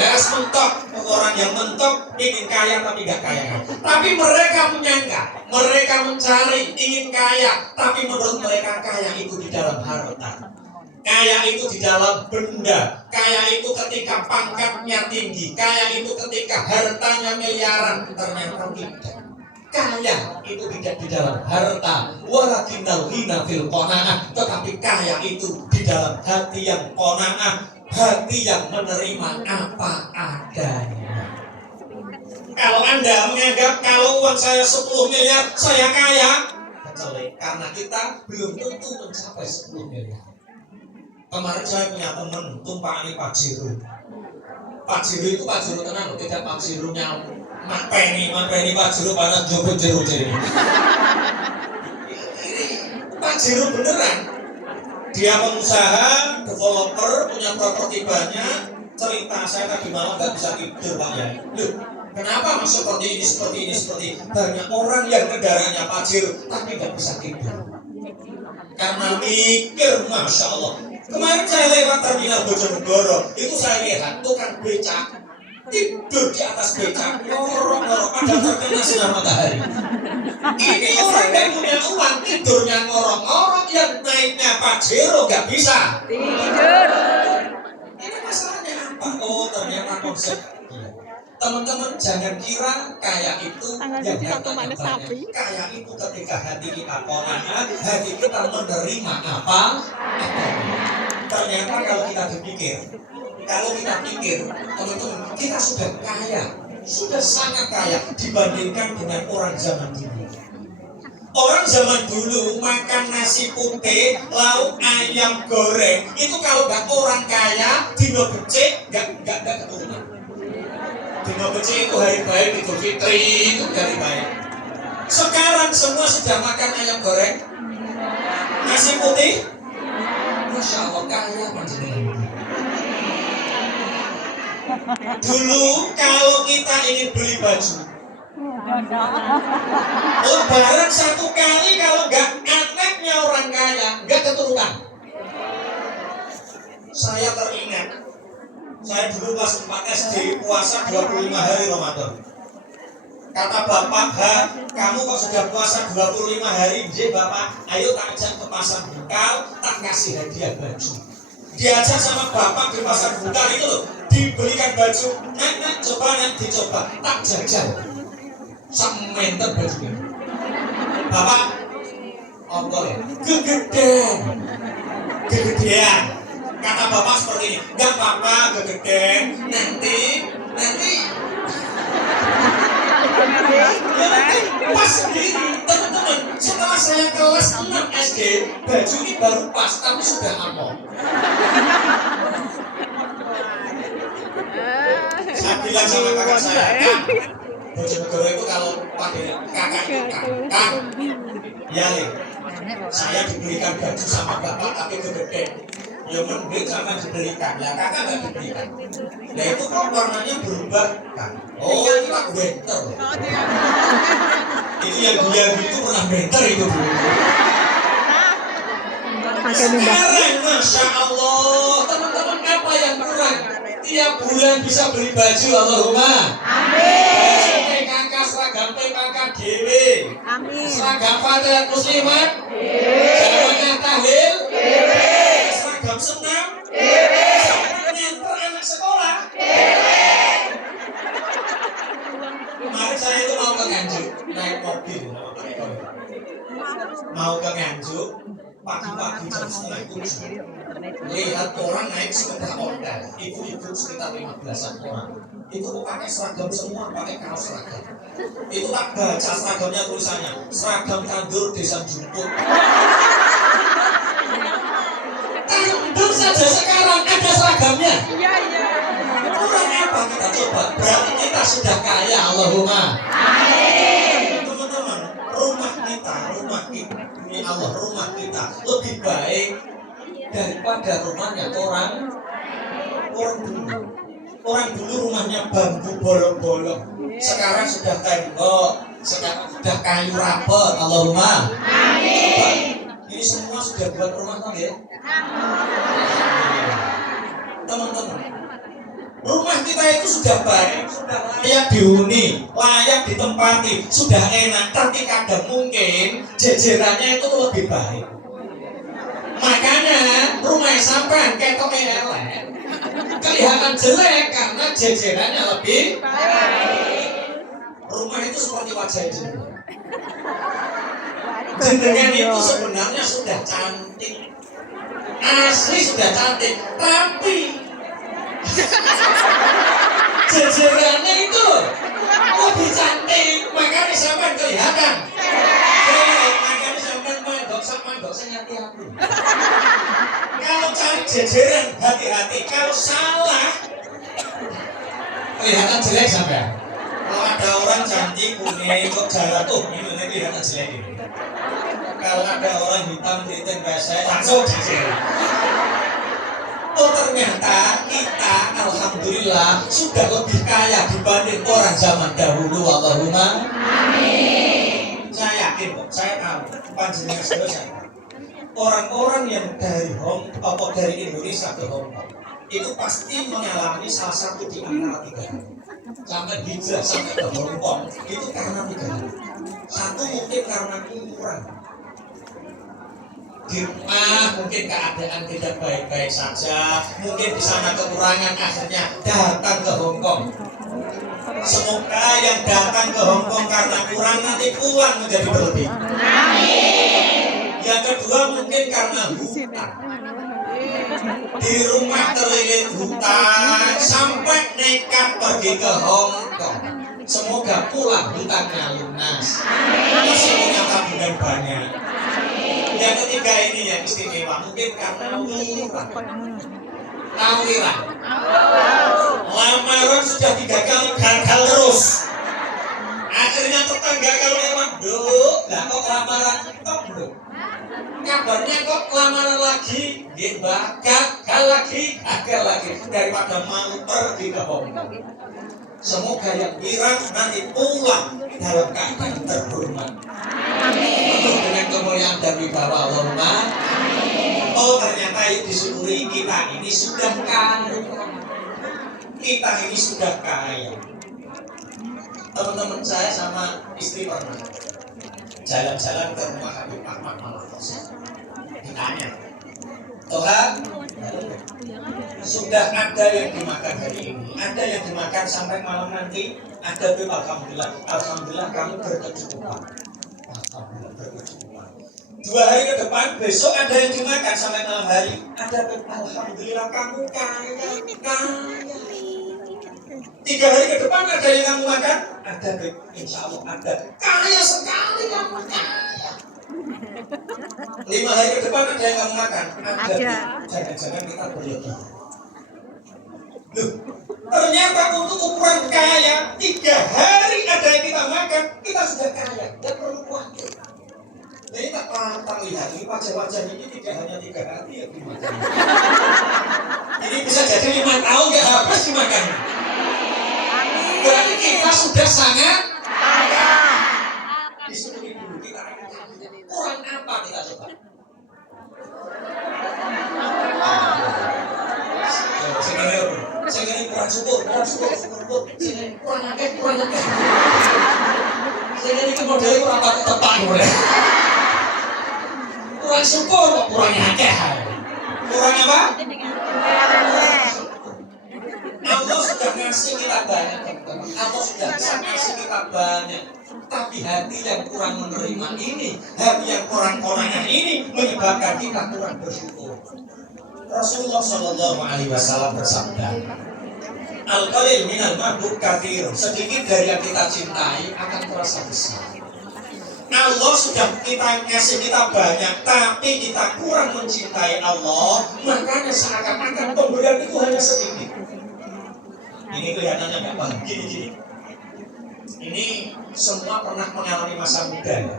Ya, mentok. Orang yang mentok ingin kaya tapi nggak kaya. Tapi mereka menyangka, mereka mencari ingin kaya, tapi menurut mereka kaya itu di dalam harta. Kaya itu di dalam benda, kaya itu ketika pangkatnya tinggi, kaya itu ketika hartanya miliaran. Ternyata tidak. Kaya itu tidak di dalam harta, walakinnal ghina fil qanaah, tetapi kaya itu di dalam hati yang qanaah, hati yang menerima apa adanya. Kalau Anda menganggap kalau uang saya 10 miliar saya kaya, kecuali karena kita belum tentu mencapai 10 miliar. Kemarin saya punya teman tumpahani Pajero. Pajero itu Pajero tenang, tidak Pajeronya Mapeni Pajero pada jopo jero jadi. Pajero beneran. Dia pengusaha, developer, punya properti banyak. Cerita saya tadi malam nggak bisa tidur Pak ya. Loh, kenapa mas seperti ini? Banyak orang yang kendaraannya Pajero tapi nggak bisa tidur. Karena mikir, masya Allah. Kemarin saya lewat terminal Bojonegoro, itu saya lihat tukang becak tidur di atas becak, ngorok-ngorok, ada terkena sinar matahari. Ini orang yang punya uang tidurnya ngorok-ngorok, yang naiknya Pajero nggak bisa tidur. Ini masalahnya apa? Oh, ternyata konsep. Teman-teman jangan kira kaya itu yang hartanya banyak. Kaya itu ketika hati kita qanaah, hati kita menerima apa? Ternyata kalau kita berpikir, teman-teman, kita sudah kaya, sudah sangat kaya dibandingkan dengan orang zaman dulu. Orang zaman dulu makan nasi putih, lauk ayam goreng, itu kalau nggak orang kaya, dino becek, nggak keturunan. Dino becek itu hari baik, Idul Fitri itu hari baik. Sekarang semua sudah makan ayam goreng, nasi putih, masya Allah kaya panjenengan. Dulu kalau kita ingin beli baju, lebaran satu kali kalau nggak anaknya orang kaya, nggak keturunan. Saya teringat, saya dulu kelas 4 SD puasa 25 hari Ramadan. Kata bapak, kamu kok sudah puasa 25 hari, jadi bapak, ayo tak ajak ke pasar Bungkal, tak kasih hadiah baju. Diajak sama bapak di pasar Bungkal itu loh, dibelikan baju, nak coba nanti dicoba, tak jajal. Sementer bajunya. Bapak, ongkol ya, kegedean. Kata bapak seperti ini, nggak apa-apa, kegedean, nanti. Pas sendiri, teman-teman. Setelah saya kelas 6 SD, baju ini baru pas, tapi sudah among. Saya bilang sama kakak saya, Kak, Bojonegoro itu kalau panggil kakak itu kakak, ya nih, saya diberikan baju sama bapak tapi gede. Ya mending sama diberikan, ya kakak nggak diberikan. Nah itu kok warnanya berubah kan? Oh itu tak benter. Itu yang dia itu pernah benter itu dulu. Sekarang masya Allah, teman-teman apa yang kurang? Tiap bulan bisa beli baju, Allahumma amin. PKK seragam PKK dewe, amin. Seragam Fatihah Muslimat dewe, tahlil dewe, seragam senam dewe, nganter anak sekolah dewe. Kemarin saya itu mau ke Nganjuk, naik mobil mau ke Nganjuk pagi-pagi jam 6:30. Lihat orang naik sepeda ondel, ibu-ibu sekitar 15-an orang. Itu kok pakai seragam semua, pakai kaos seragam. Itu tak baca seragamnya, tulisannya seragam tandur desa Jumput. Tandur saja sekarang ada seragamnya. Iya. Kurang apa kita coba? Berarti kita sudah kaya, Allahumma amin. Teman-teman, rumah kita Allah rumah kita lebih baik daripada rumahnya orang dulu. Orang dulu rumahnya bambu bolong-bolong, sekarang sudah tembok, sekarang sudah kayu rapet. Allahumma amin. Ini semua sudah buat rumah tangga ya? Teman-teman, rumah kita itu sudah baik, sudah layak dihuni, layak ditempati, sudah enak, tapi kadang mungkin jejerannya itu lebih baik. Makanya rumah sampean ketoknya elek, kelihatan jelek karena jejerannya lebih baik. Rumah itu seperti wajah jenengan. Jenengan itu sebenarnya sudah cantik, asli sudah cantik, tapi jejerannya itu lebih cantik, makanya sampean kelihatan. Makanya sampean mandok saya hati-hati. Kalau cari jejeran hati-hati, kalau salah kelihatan jelek sampean. Kalau ada orang cantik kuning kok jalan tuh ini kelihatan jelek ini. Kalau ada orang hitam keriting basah langsung jejeran. Oh ternyata kita alhamdulillah sudah lebih kaya dibanding orang zaman dahulu. Allahumma amin. Saya yakin kok, saya tahu panjenengan saya. Orang-orang yang dari dari Indonesia ke Hong Kong itu pasti mengalami salah satu di antara tiga. Sampai hijrah sampai ke Hong Kong itu karena tiga. Satu mungkin karena ukuran. Di rumah mungkin keadaan tidak baik-baik saja, mungkin di sana kekurangan, akhirnya datang ke Hong Kong. Semoga yang datang ke Hong Kong karena kurang nanti pulang menjadi berlebih. Amin. Yang kedua mungkin karena hutan. Di rumah terlilit hutan sampai nekat pergi ke Hong Kong. Semoga pulang hutannya lunas. Masih punya tabungan banyak. Yang ketiga ini yang istimewa mungkin karena tawiran. Lamaran sudah 3 kali gagal terus. Akhirnya tetangga kalau emang lah kok lamaran kok kabarnya kok lamaran lagi, gagal lagi daripada mau pergi ke Hong Kong. Semoga yang girang nanti pulang dalam keadaan terhormat. Penuh dengan kemuliaan dan wibawa. Allahumma amin. Oh ternyata disyukuri kita ini sudah kaya. Kita ini sudah kaya. Teman-teman saya sama istri pernah jalan-jalan ke rumah Habib Ahmad Malakas. Ditanya, Tuhan, sudah ada yang dimakan hari ini, ada yang dimakan sampai malam nanti, ada tuh alhamdulillah kamu berkecukupan. Alhamdulillah berkecukupan. 2 hari ke depan besok ada yang dimakan sampai malam hari, ada tuh alhamdulillah kamu kaya. 3 hari ke depan ada yang kamu makan, ada tuh insya Allah ada. Kaya sekali kamu kaya. 5 hari ke depan ada yang kamu makan, ada. Jangan-jangan kita berlebih. Loh, ternyata untuk ukuran kaya 3 hari ada yang kita makan, kita sudah kaya, tidak perlu khawatir. Jadi tak pantang lihat ini wajah-wajah ini tidak hanya 3 hari yang dimakan. Ini bisa jadi 5 tahun nggak habis dimakan. Berarti kita sudah sangat kaya. Disuruh dulu kita kurang apa kita coba? Saya ini kurang syukur. Saya kurang akeh. Saya ini modelnya kurang tepat. Kurang syukur kok kurang akeh. Kurang apa? Allah sudah ngasih kita banyak, teman-teman. Allah sudah ngasih kita banyak. Tapi hati yang kurang menerima ini, hati yang kurang-kurangnya ini menyebabkan kita kurang bersyukur. Rasulullah Shallallahu Alaihi Wasallam bersabda, Al-qalil minal ma'dud katsir. Sedikit dari yang kita cintai akan terasa besar. Allah sudah ngasih kita banyak, tapi kita kurang mencintai Allah, makanya seakan-akan pemberian itu hanya sedikit. Ini kelihatannya nggak bahagia gini. Ini semua pernah mengalami masa muda ya.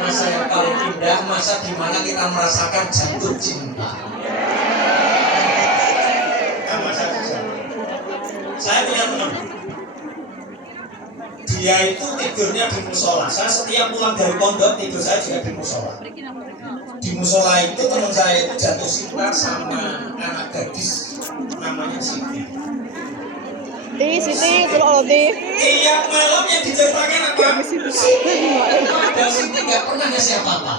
masa yang paling indah, masa di mana kita merasakan jatuh cinta. Saya punya teman, dia itu tidurnya di musola. Saya setiap pulang dari pondok tidur saya juga di musola. Di musola itu teman saya itu jatuh cinta sama anak gadis namanya Siti. Siti, kalau Tiap malam yang diceritakan apa? Siti. Dan Siti nggak pernah ngasih apa-apa.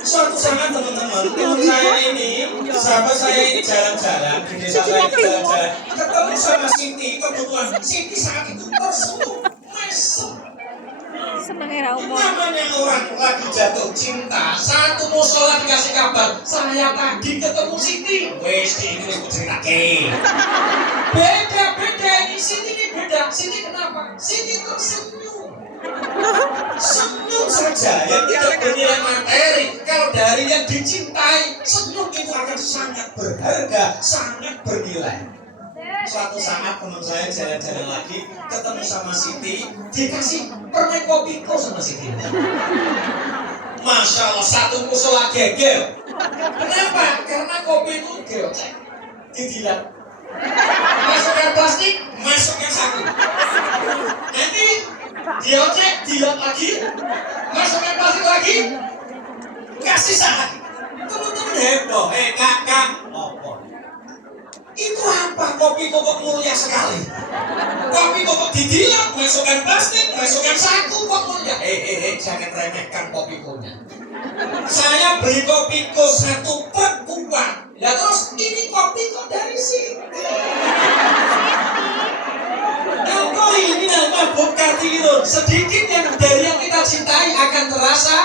Suatu saat teman-teman, teman saya ini, sahabat saya ini jalan-jalan di desa saya ini jalan-jalan, ketemu sama Siti. Kebetulan Siti saat itu tersenyum, mesem. Namanya orang lagi jatuh cinta, satu musola dikasih kabar, saya tadi ketemu Siti. Wes ini aku cerita beda ini Siti ini beda. Siti kenapa? Siti tersenyum. Senyum saja yang tidak bernilai materi. Kalau dari yang dicintai, senyum itu akan sangat berharga, sangat bernilai. Suatu saat teman saya jalan-jalan lagi, ketemu sama Siti, dikasih permen kopiko sama Siti. Masya Allah, satu musola geger. Kenapa? Karena kopi itu geocek, didilat. Masukkan plastik, masukkan saku. Nanti diocek, dilat lagi, masukkan plastik lagi, kasih saat. Teman-teman heboh, kakak, apa? Itu apa? Kopi kok mulia sekali. Kopi kok didilat, masukkan plastik, masukkan saku, kok mulia. Jangan remehkan kopi koknya. Saya beli kopi kok satu pot kuat. Ya terus ini kopi kok dari sini. Engkau ini mabuk kadirun. Sedikit yang dari yang kita cintai akan terasa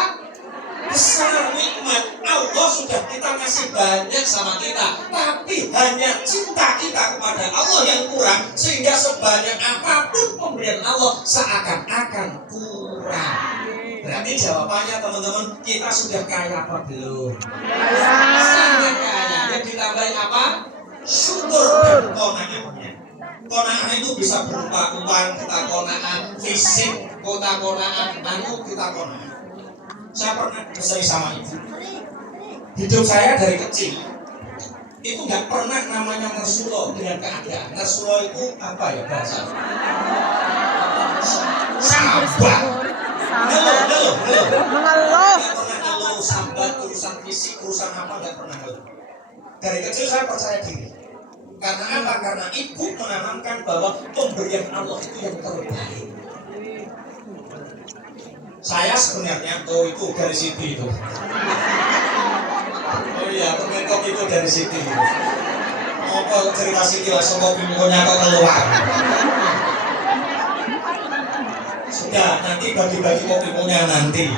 besar nikmat. Allah sudah kita kasih banyak sama kita, tapi hanya cinta kita kepada Allah yang kurang, sehingga sebanyak apapun pemberian Allah seakan-akan kurang. Berarti jawabannya teman-teman, kita sudah kaya apa belum? Sangat kaya. Yang ditambahin apa? Syukur dan qanaahnya. Qanaah itu bisa berupa uang, kita qanaah, fisik, kita qanaah, kita qanaah. Saya pernah bersama sama ibu. Hidup saya dari kecil itu nggak pernah namanya ngersulo dengan keadaan. Ngersulo itu apa ya bahasa? Sabar. Ngeluh. Nggak pernah ngeluh, sambat, urusan fisik, urusan apa nggak pernah ngeluh. Dari kecil saya percaya diri. Karena apa? Karena ibu menanamkan bahwa pemberian Allah itu yang terbaik. Saya sebenarnya itu dari Siti itu. Oh iya, temen kopi itu dari Siti. Apa cerita Siti langsung kopi punya kok keluar. Sudah, nanti bagi-bagi kopi punya nanti.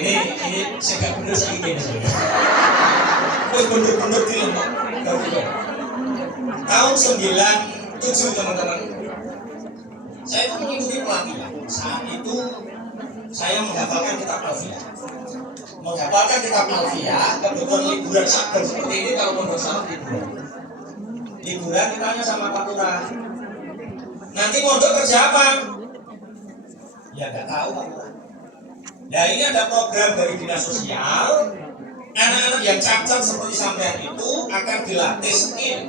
Ini saya bener sedikit sebenarnya. Terus bener-bener film kok. Tahun 97 teman-teman. Saya itu mengikuti pelatihan. Saat itu saya menghafalkan kitab Alfiyah. Kebetulan liburan Syakban seperti ini kalau pondok salaf liburan kita tanya sama Pak Lurah. Nanti pondok kerja apa? Ya nggak tahu Pak Lurah. Nah ini ada program dari dinas sosial. Anak-anak yang cacat seperti sampean itu akan dilatih skill,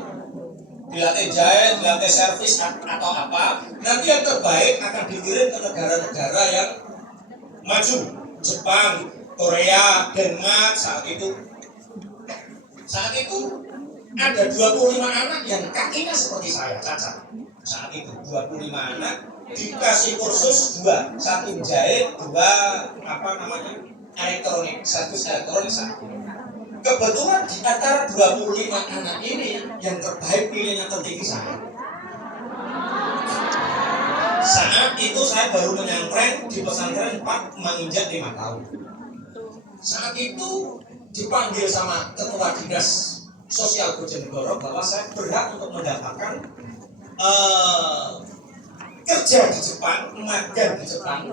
dilatih jahit, dilatih servis atau apa. Nanti yang terbaik akan dikirim ke negara-negara yang maju, Jepang, Korea, Denmark. Saat itu ada 25 anak yang kakinya seperti saya, cacat. Saat itu 25 anak dikasih kursus 2, 1 jahit, 2 elektronik, 1 elektronik. Kebetulan di antara 25 anak ini yang terbaik pilihnya tertinggi saya. Saat itu saya baru menyantren di pesantren 4 menginjak 5 tahun. Saat itu dipanggil sama ketua dinas sosial Bojonegoro bahwa saya berhak untuk mendapatkan kerja di Jepang, magang di Jepang.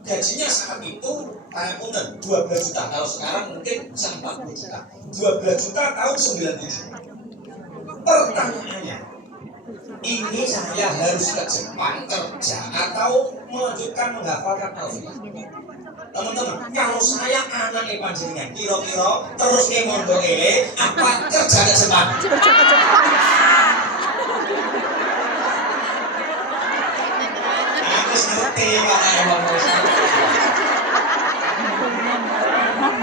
Gajinya saat itu kayak punten 12 juta. Kalau sekarang mungkin bisa 40 juta. 12 juta tahun 97. Pertanyaannya, ini saya harus ke Jepang kerja atau melanjutkan menghafalkan Alfiyah? Teman-teman, kalau saya anaknya panjenengan, kira-kira terus ke mondok ele, apa kerja ke Jepang? Kerja ke Jepang. Aku ngerti Pak Emang.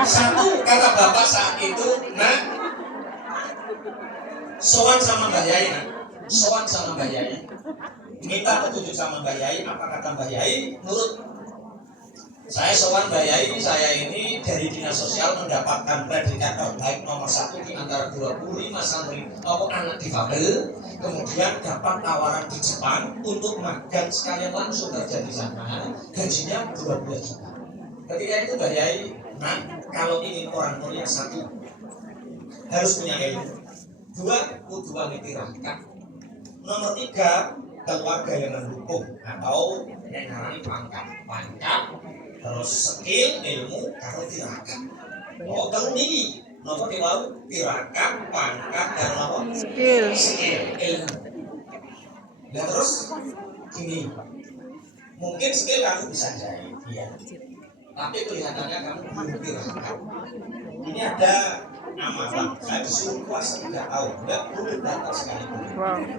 Satu kata bapak saat itu, nak, sowan sama Mbak Yai, nak, sowan sama Mbak Yai, minta petunjuk sama Mbak Yai, apa kata Mbak Yai, nurut. Saya sowan Mbak Yai, saya ini dari dinas sosial mendapatkan predikat terbaik nomor 1 di antara 25 santri anak difabel, kemudian dapat tawaran di Jepang untuk magang sekalian langsung kerja di sana, gajinya 12 juta. Ketika itu Mbak Yai, nah, kalau ingin orang mulia, satu harus punya ilmu, dua kudu wanita rakat, nomor tiga keluarga yang mendukung atau yang namanya pangkat, terus skill ilmu karo tirakat. Oh telu niki nomor tirakat, pangkat dan apa? Skill ilmu. Dan terus gini, mungkin skill kamu bisa jahit, ya. Tapi kelihatannya kamu belum tirakat. Ini ada amalan, saya disuruh puasa 3 tahun, nggak boleh datang sekalipun.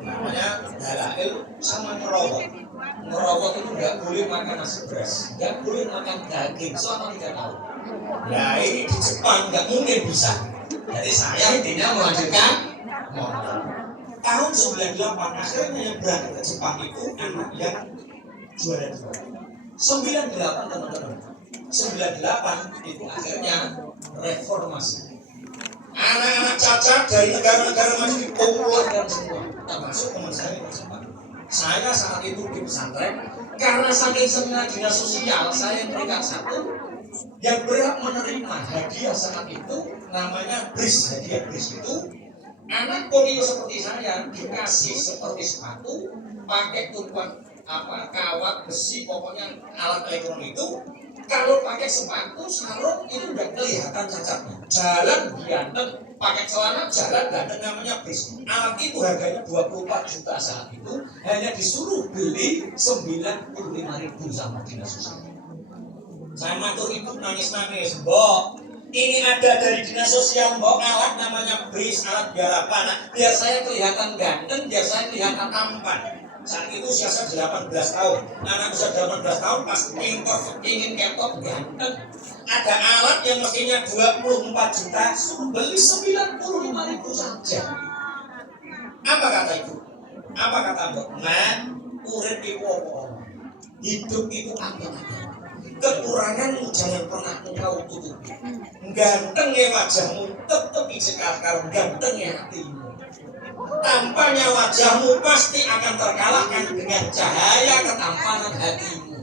Namanya dalail sama ngerokok. Ngerokok itu nggak boleh makan nasi beras, nggak boleh makan daging selama 3 tahun. Nah ini di Jepang nggak mungkin bisa. Jadi saya intinya melanjutkan mondok. Tahun 98 akhirnya yang berangkat ke Jepang itu anak yang juara 2. 98 teman-teman. 98 itu akhirnya reformasi. Anak-anak cacat dari negara-negara maju dipopulkan semua, termasuk teman saya di Jepang. Saya saat itu di pesantren, karena saking senang dinas sosial, saya tingkat 1 yang berhak menerima hadiah saat itu, namanya BRIS. Hadiah BRIS itu anak polio seperti saya dikasih seperti sepatu, pakai tumpuan kawat besi, pokoknya alat elektronik itu. Kalau pakai sepatu, sarung itu udah kelihatan cacatnya. Jalan ganteng, pakai celana jalan ganteng, namanya BRIS. Alat itu harganya 24 juta saat itu, hanya disuruh beli 95.000 sama dinas sosial. Saya matur ibu nangis-nangis, Mbok, ini ada dari dinas sosial, Mbok, alat namanya BRIS, alat biar apa? Nah, biar saya kelihatan ganteng, biar saya kelihatan tampan. Saat itu usia saya 18 tahun. Anak usia 18 tahun pas ingin ketok ganteng. Ada alat yang mestinya 24 juta, suruh beli 95.000 saja. Apa kata ibu? Apa kata Mbok? Nah, urip itu apa? Hidup itu apa? Kekuranganmu jangan pernah engkau tutupi. Ganteng ya wajahmu, tetap ijekar karo ganteng ya hatimu. Tampaknya wajahmu pasti akan terkalahkan dengan cahaya ketampanan hatimu.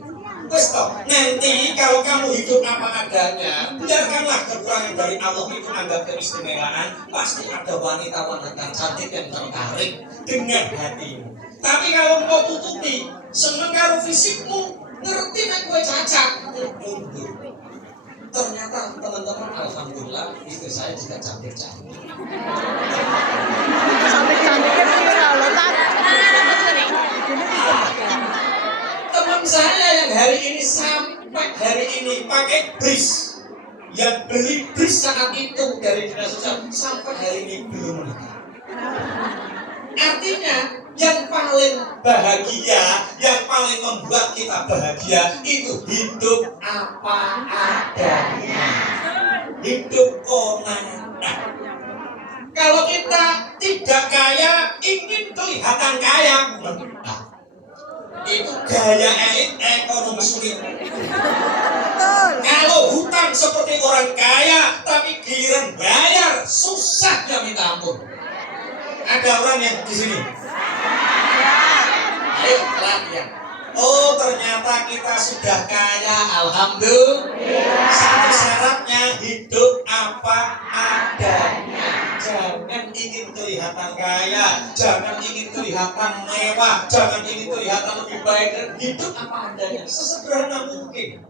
Wes toh, nanti kalau kamu hidup apa adanya, biarkanlah kekurangan dari Allah itu anggap keistimewaan. Pasti ada wanita-wanita cantik yang tertarik dengan hatimu. Tapi kalau kau tutupi, seneng karo fisikmu, ngerti nek kowe cacat, mundur. Ternyata teman-teman, alhamdulillah istri saya juga cantik-cantik. Cantik-cantiknya viral loh, Teman saya yang hari ini sampai hari ini pakai BRIS, yang beli BRIS saat itu dari dinas sosial sampai hari ini belum menikah. Artinya yang paling bahagia, yang paling membuat kita bahagia itu hidup apa adanya, hidup konanta. Kalau kita tidak kaya, ingin kelihatan kaya, itu gaya elit ekonomi sulit. Kalau hutang seperti orang kaya, tapi giliran bayar susahnya minta ampun. Ada orang yang di sini. Ayo latihan. Oh ternyata kita sudah kaya, alhamdulillah. Satu syaratnya hidup apa adanya. Jangan ingin kelihatan kaya, jangan ingin kelihatan mewah, jangan ingin kelihatan lebih baik. Hidup apa adanya, sesederhana mungkin.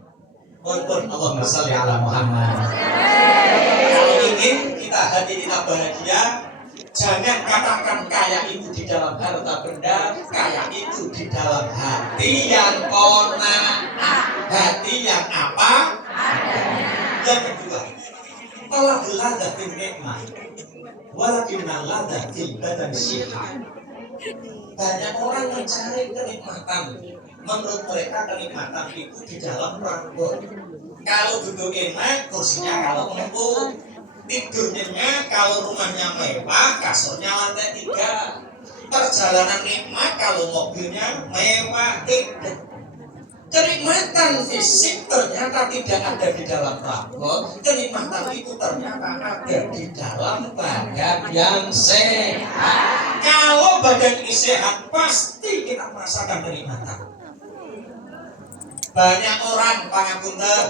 Walaupun Allahumma sholli ala Muhammad. Kalau ingin kita hati kita bahagia, jangan katakan kaya itu di dalam harta benda, kaya itu di dalam hati yang qanaah. Hati yang apa? Yang kedua, malah belada fil nikmah, walakinna lada fil badan syiha. Banyak orang mencari kenikmatan. Menurut mereka kenikmatan itu di dalam rambut. Kalau duduk enak, kursinya kalau empuk. Tidurnya kalau rumahnya mewah, kasurnya lantai 3. Perjalanan nikmat kalau mobilnya mewah. Tidak. Kenikmatan fisik ternyata tidak ada di dalam rambut. Kenikmatan itu ternyata ada di dalam badan yang sehat. Kalau badan ini sehat, pasti kita merasakan kenikmatan. Banyak orang pangapunten,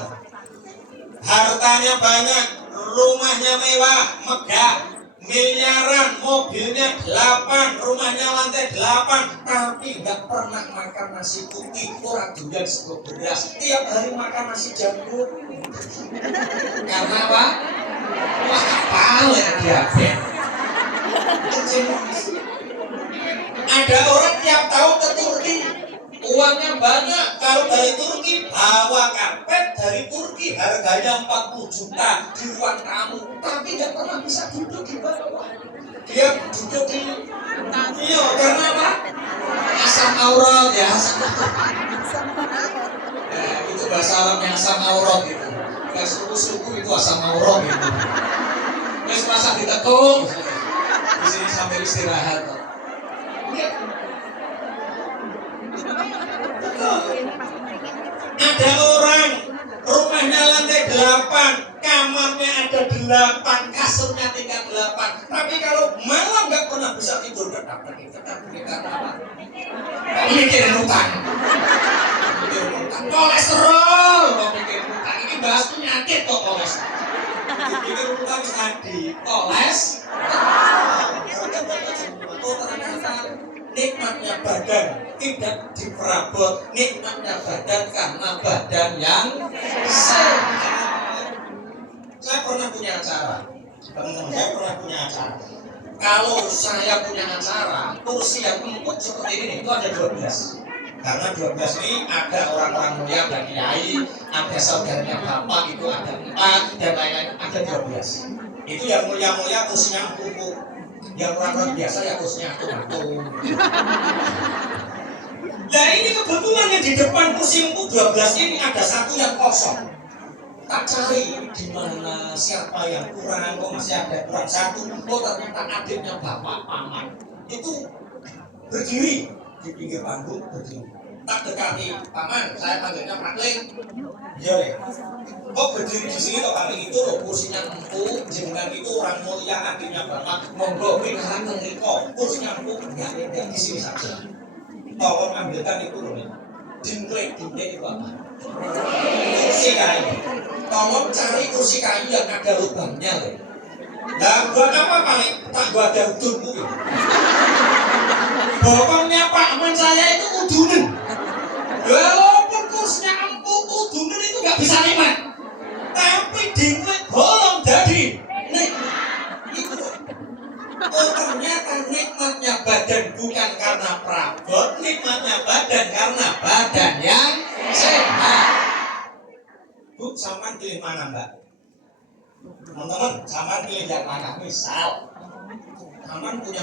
hartanya banyak, rumahnya mewah, megah, miliaran, mobilnya 8, rumahnya lantai 8, tapi nggak pernah makan nasi putih, orang doyan sego beras, tiap hari makan nasi jamur. Karena apa? Wah, kepala diabetes. Ada orang tiap tahun ke Turki, uangnya banyak. Kalau dari Turki bawa karpet dari Turki, harganya 40 juta di ruang tamu, tapi nggak pernah bisa duduk di bawah. Dia duduk di iya, karena apa? Asam aurat ya. Itu bahasa Arabnya asam aurat gitu. Gak suku-suku itu asam aurat gitu. Terus masa ditekuk di sini sampai istirahat. Ada orang rumahnya lantai 8, kamarnya ada 8, kasurnya tingkat 8, tapi kalau malam nggak pernah bisa tidur. Kenapa? Mikirin utang. Kolesterol, kok mikirin utang. Ini bahas penyakit kok kolesterol. Mikirin utang tadi, kolesterol. Ternyata nikmatnya badan tidak diperabot, nikmatnya badan karena badan yang sehat. Saya pernah punya acara, teman-teman, saya pernah punya acara. Kalau saya punya acara, kursi yang empuk seperti ini itu ada 12. Karena 12 ini ada orang-orang mulia dan kiai, ada saudaranya bapak itu ada 4 dan lain-lain, ada 12. Itu yang mulia-mulia kursinya empuk. Yang orang-orang biasa ya kursinya atung-atung. Nah ini kebetulan yang di depan kursi empuk 12 ini ada satu yang kosong. Tak cari di mana, siapa yang kurang, kok masih ada kurang satu. Oh ternyata adiknya bapak paman itu berdiri di pinggir panggung, berdiri. Tak dekati paman, saya panggilnya Pak Ling. Iya deh. Kok berdiri di sini kok kali itu loh, kursinya empuk, jenengan itu orang mulia, adiknya bapak, monggo pindah ngeriko, kursinya empuk, enggak di sini saja. Tolong ambilkan itu loh nih. Dinglek itu apa? Kursi kayu. Tolong cari kursi kayu yang ada lubangnya loh. Nah buat apa paling tak buat ada udunmu gitu. Bokongnya Pak Man saya itu udunen. Walaupun kursinya empuk, udunen itu gak bisa nikmat. Tapi dinglek bolong jadi nikmat. Itu loh. Oh ternyata nikmatnya badan bukan karena perabot, nikmatnya badan karena badan yang sehat. Bu, sampean pilih mana mbak? Teman-teman, sampean pilih yang mana? Misal, sampean punya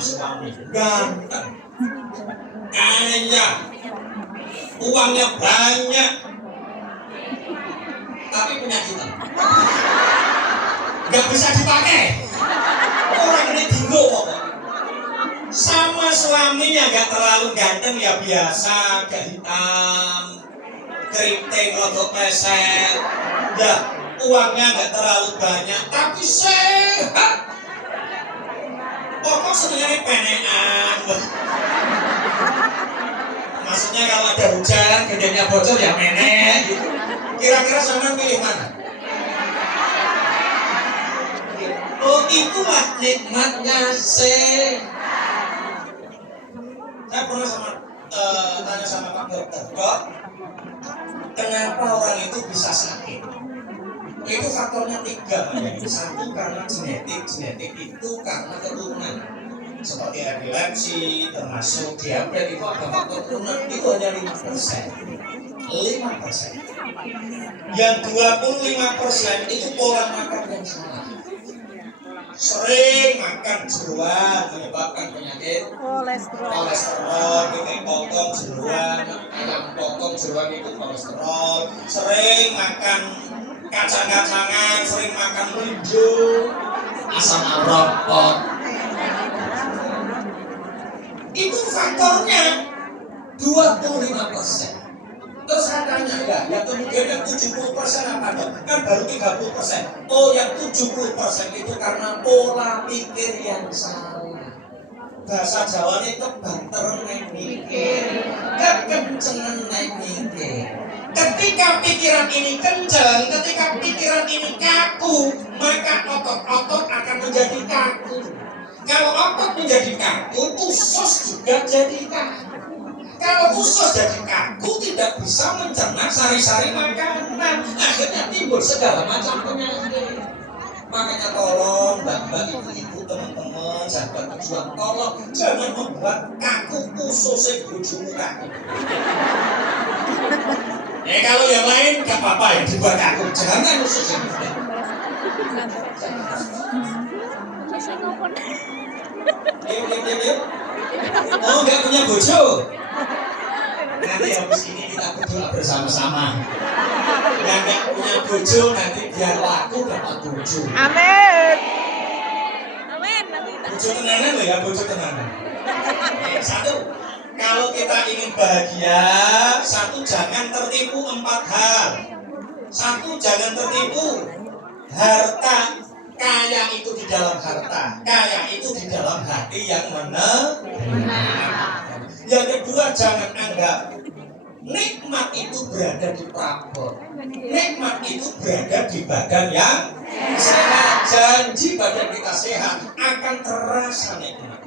suami ganteng, kaya, uangnya banyak, tapi penyakitan. Gak bisa dipakai. Orang ini bingung kok. Sama suaminya gak terlalu ganteng ya biasa, agak hitam, keriting, rodok pesek. Ya uangnya gak terlalu banyak, tapi sehat. Pokok sebenarnya penean. Maksudnya kalau ada hujan, gedenya bocor ya menek gitu. Kira-kira sama pilih mana? Oh itulah nikmatnya sehat. Saya pernah tanya sama Pak Dokter, Dok, kenapa orang itu bisa sakit? Itu faktornya 3 ya. Satu karena genetik itu karena keturunan. Seperti epilepsi, termasuk diabetes itu ada faktor turunan, itu hanya 5%. Yang 25% itu pola makan yang salah. Sering makan jeroan menyebabkan penyakit kolesterol, bikin potong jeroan, ayam potong jeroan itu kolesterol. Sering makan kacang-kacangan, sering makan melindo, asam rokok. Itu faktornya 25%. Terus saya tanya ya kemudian yang 70% apa dong? Kan baru 30%. Oh, yang 70% itu karena pola pikir yang salah. Bahasa Jawa itu banter nek mikir, kekencengan nek mikir. Ketika pikiran ini kencang, ketika pikiran ini kaku, maka otot-otot akan menjadi kaku. Kalau otot menjadi kaku, usus juga jadi kaku. Kalau usus jadi kaku, tidak bisa mencerna sari-sari makanan, akhirnya timbul segala macam penyakit. Makanya tolong mbak-mbak, ibu-ibu, teman-teman, sahabat pejuang, tolong jangan membuat kaku ususnya bojomu kaku. Kalau yang lain gak apa-apa ya dibuat kaku, jangan ususnya. Yuk. Oh, nggak punya bojo? Nanti habis ini kita berdoa bersama-sama. Yang nggak punya bojo nanti biar laku dapat bojo. Amin. Amin. Bojo tenanan loh ya, bojo tenanan. Satu, kalau kita ingin bahagia, satu jangan tertipu 4 hal. Satu jangan tertipu harta. Kaya itu di dalam harta, kaya itu di dalam hati yang benar. Yang kedua, jangan anggap nikmat itu berada di prabot. Nikmat itu berada di badan yang sehat. Janji badan kita sehat akan terasa nikmat.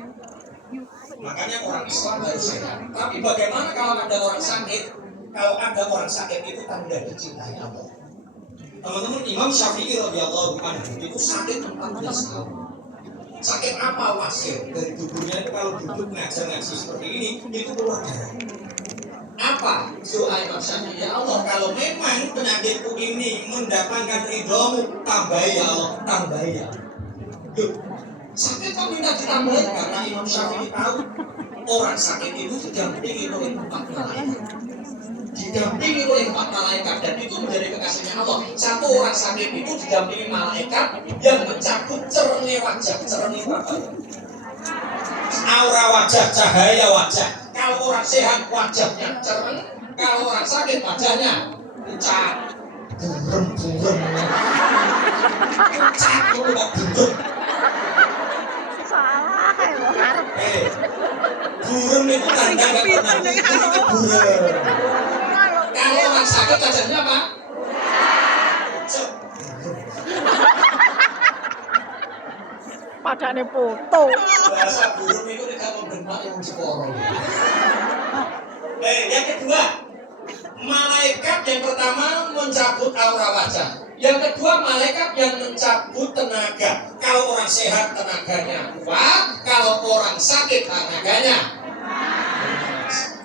Makanya orang Islam harus sehat. Tapi bagaimana kalau ada orang sakit? Kalau ada orang sakit itu tanda dicintai Allah. Teman-teman, Imam Syafi'i radhiyallahu anhu itu sakit 14 tahun. Sakit apa wasir? Dari tubuhnya itu kalau duduk ngaji seperti ini, itu keluar darah. Apa? Doa Imam Syafi'i, ya Allah, kalau memang penyakitku ini mendapatkan ridhomu, tambahi ya Allah, tambahi ya Allah. Loh, sakit kok minta ditambahi? Karena Imam Syafi'i tahu orang sakit itu didampingi oleh 4 malaikat. Didampingi oleh 4 malaikat, dan itu menjadi kekasihnya Allah. Satu orang sakit itu didampingi malaikat yang mencabut cerni wajah, aura wajah, cahaya wajah. Kalau orang sehat wajahnya cereng, kalau orang sakit wajahnya pucat, burem, pucat, kok burem. Salah ya. Burem itu tanda nggak pernah itu burem. Kalau orang sakit wajahnya apa? Padane foto. Bahasa burung itu tidak membentak yang seporo. Yang kedua, malaikat yang pertama mencabut aura wajah. Yang kedua, malaikat yang mencabut tenaga. Kalau orang sehat tenaganya kuat, kalau orang sakit tenaganya.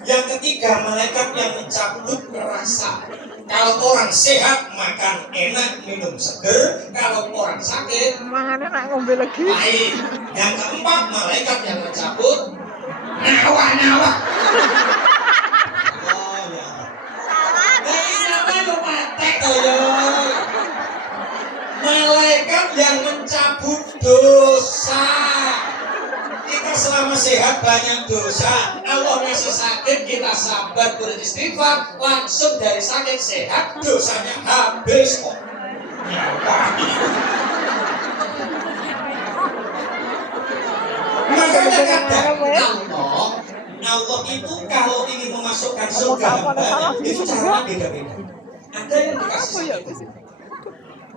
Yang ketiga, malaikat yang mencabut rasa. Kalau orang sehat makan enak, minum seger. Kalau orang sakit Mangannya nak ngombe lagi. baik. Yang keempat, malaikat yang mencabut nyawa. Oh ya. Kenapa lu patek toyo? Malaikat yang mencabut dosa. Kita selama sehat banyak dosa. Allah ngasih sakit, kita sabar beristighfar, langsung dari sakit sehat, dosanya habis kok. Makanya kadang Allah itu kalau ingin memasukkan surga hambanya, itu caranya beda-beda. Ada yang dikasih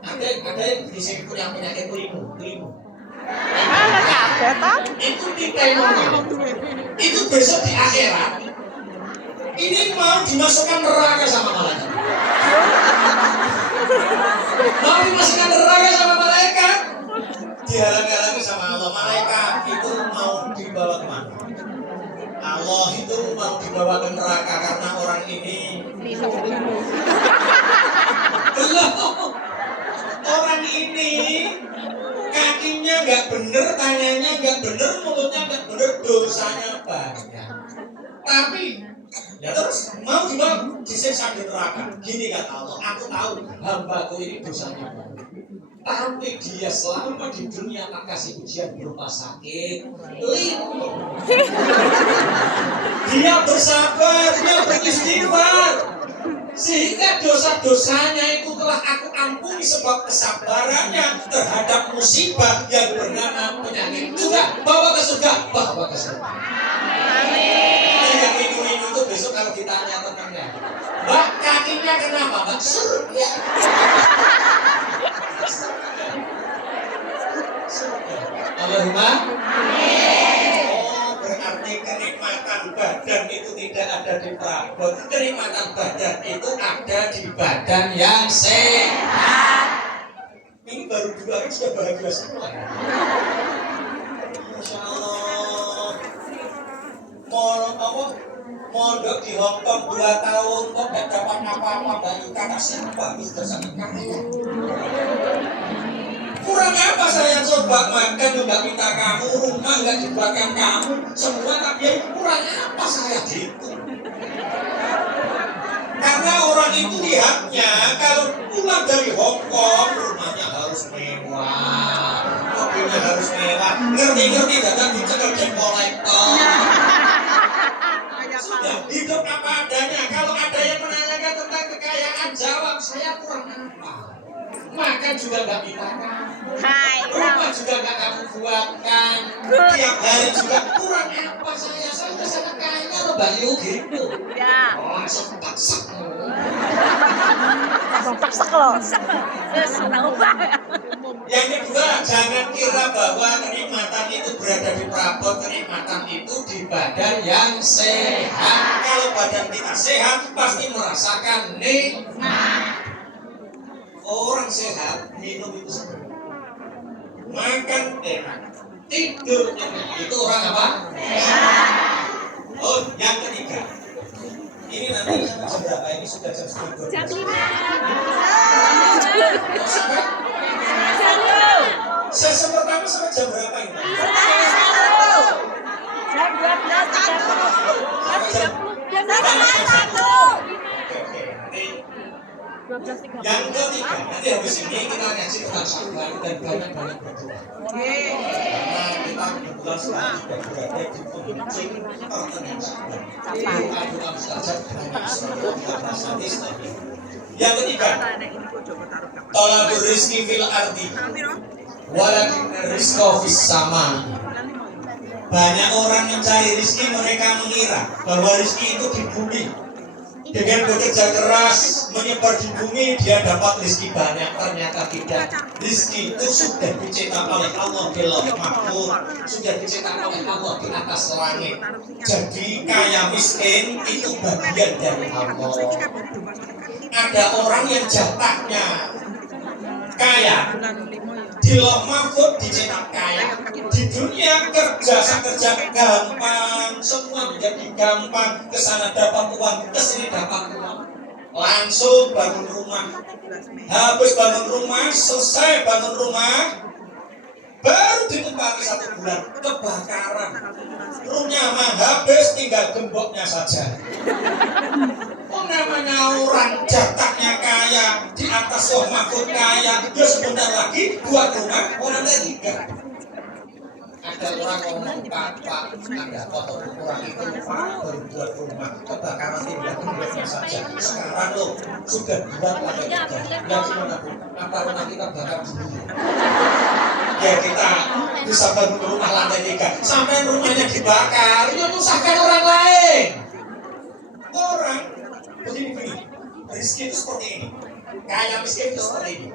sakit, ada yang disini punya penyakit kelimu. Mana kabeh ta? Itu ditengok. Itu besok di akhirat. Ini mau dimasukkan neraka sama malaikat. Mau dimasukkan neraka sama malaikat. Dihalang-halangi sama Allah. Malaikat itu mau dibawa kemana? Allah itu mau dibawa ke neraka karena orang ini belum. Orang ini kakinya nggak bener, tangannya nggak bener, mulutnya nggak bener, dosanya banyak. Tapi ya terus mau dibawa disiksa di neraka. Gini kata Allah, aku tahu hambaku ini dosanya banyak. Tapi dia selama di dunia tak kasih ujian berupa sakit, linglung. Dia bersabar, dia beristighfar, sehingga dosa-dosanya itu telah aku ampuni sebab kesabarannya terhadap musibah yang bernama penyakit. Sudah bawa ke surga, bawa ke surga. Yang ini itu besok kalau ditanya tentangnya, Mbak kakinya kenapa? Mbak surga. Allahumma. Oh, berarti kenikmatan badan itu tidak ada di perabot. Kenikmatan badan itu ada di badan yang sehat. Ini baru 2 hari sudah bahagia semua. Masya Allah. Mondok di Hongkong 2 tahun kok tidak dapat apa-apa dari kata siapa? Sudah sangat kaya. Kurang apa saya coba makan nggak minta kamu, rumah nggak dibuatkan kamu, semua tapi kurang apa saya gitu. Karena orang itu lihatnya kalau pulang dari Hongkong rumahnya harus mewah, mobilnya harus mewah, ngerti-ngerti datang dicekel debt collector. Sudah hidup apa adanya. Kalau ada yang menanyakan tentang kekayaan, jawab saya kurang apa. Makan juga nggak minta kamu, rumah juga nggak kamu buatkan, tiap hari juga kurang apa saya sudah sangat kaya loh Mbak Yu gitu. Ya. Langsung paksa. Paksa loh. Yang kedua, jangan kira bahwa kenikmatan itu berada di perabot, kenikmatan itu di badan yang sehat. Kalau badan kita sehat, pasti merasakan nikmat. Orang sehat minum itu sehat, makan enak, tidur enak, itu orang apa? Sehat. Oh, yang ketiga, ini nanti jam berapa? Ini sudah jam 9. Jam 5. Sesi pertama sampai jam berapa ini? Jam 12.30. Jam 1. Oke, nanti 12.30. yang ketiga, nanti habis ini kita ngaji tentang sabar dan banyak-banyak berdoa. Karena kita kebetulan sekarang sudah berada di penghujung pertengahan sabar. Doa-doa mustajab banyak sekali karena sadis tadi. Yang ketiga, tolabur rizki fil ardi walakin rizqa fis sama. Banyak orang mencari rizki, mereka mengira bahwa rizki itu di bumi. Dengan bekerja keras menyebar di bumi dia dapat rezeki banyak, ternyata tidak. Rezeki itu sudah dicetak oleh Allah di lauh mahfuz, sudah dicetak oleh Allah di atas langit. Jadi kaya miskin itu bagian dari Allah. Ada orang yang jatahnya kaya, di lauh mahfuz dicetak kaya. Di dunia kerja gampang, semua menjadi gampang. Kesana dapat uang, kesini dapat uang. Langsung bangun rumah. Habis bangun rumah, selesai bangun rumah, baru ditempati 1 bulan kebakaran. Rumahnya mah habis, tinggal gemboknya saja. Oh, namanya orang jatahnya kaya, di atas lauh mahfuz kaya, ya sebentar lagi buat rumah orang ketiga. Ada orang ngomong Pak, ada foto orang itu Pak berbuat rumah kebakaran tinggal gemboknya saja. Sekarang loh sudah buat lantai 3. Ya gimana Bu? Apa rumah kita bakar dulu? Ya kita bisa bangun rumah lantai 3 sampai rumahnya dibakar, ya nyusahkan orang lain. Orang begini, rezeki itu seperti ini, kaya miskin itu seperti ini.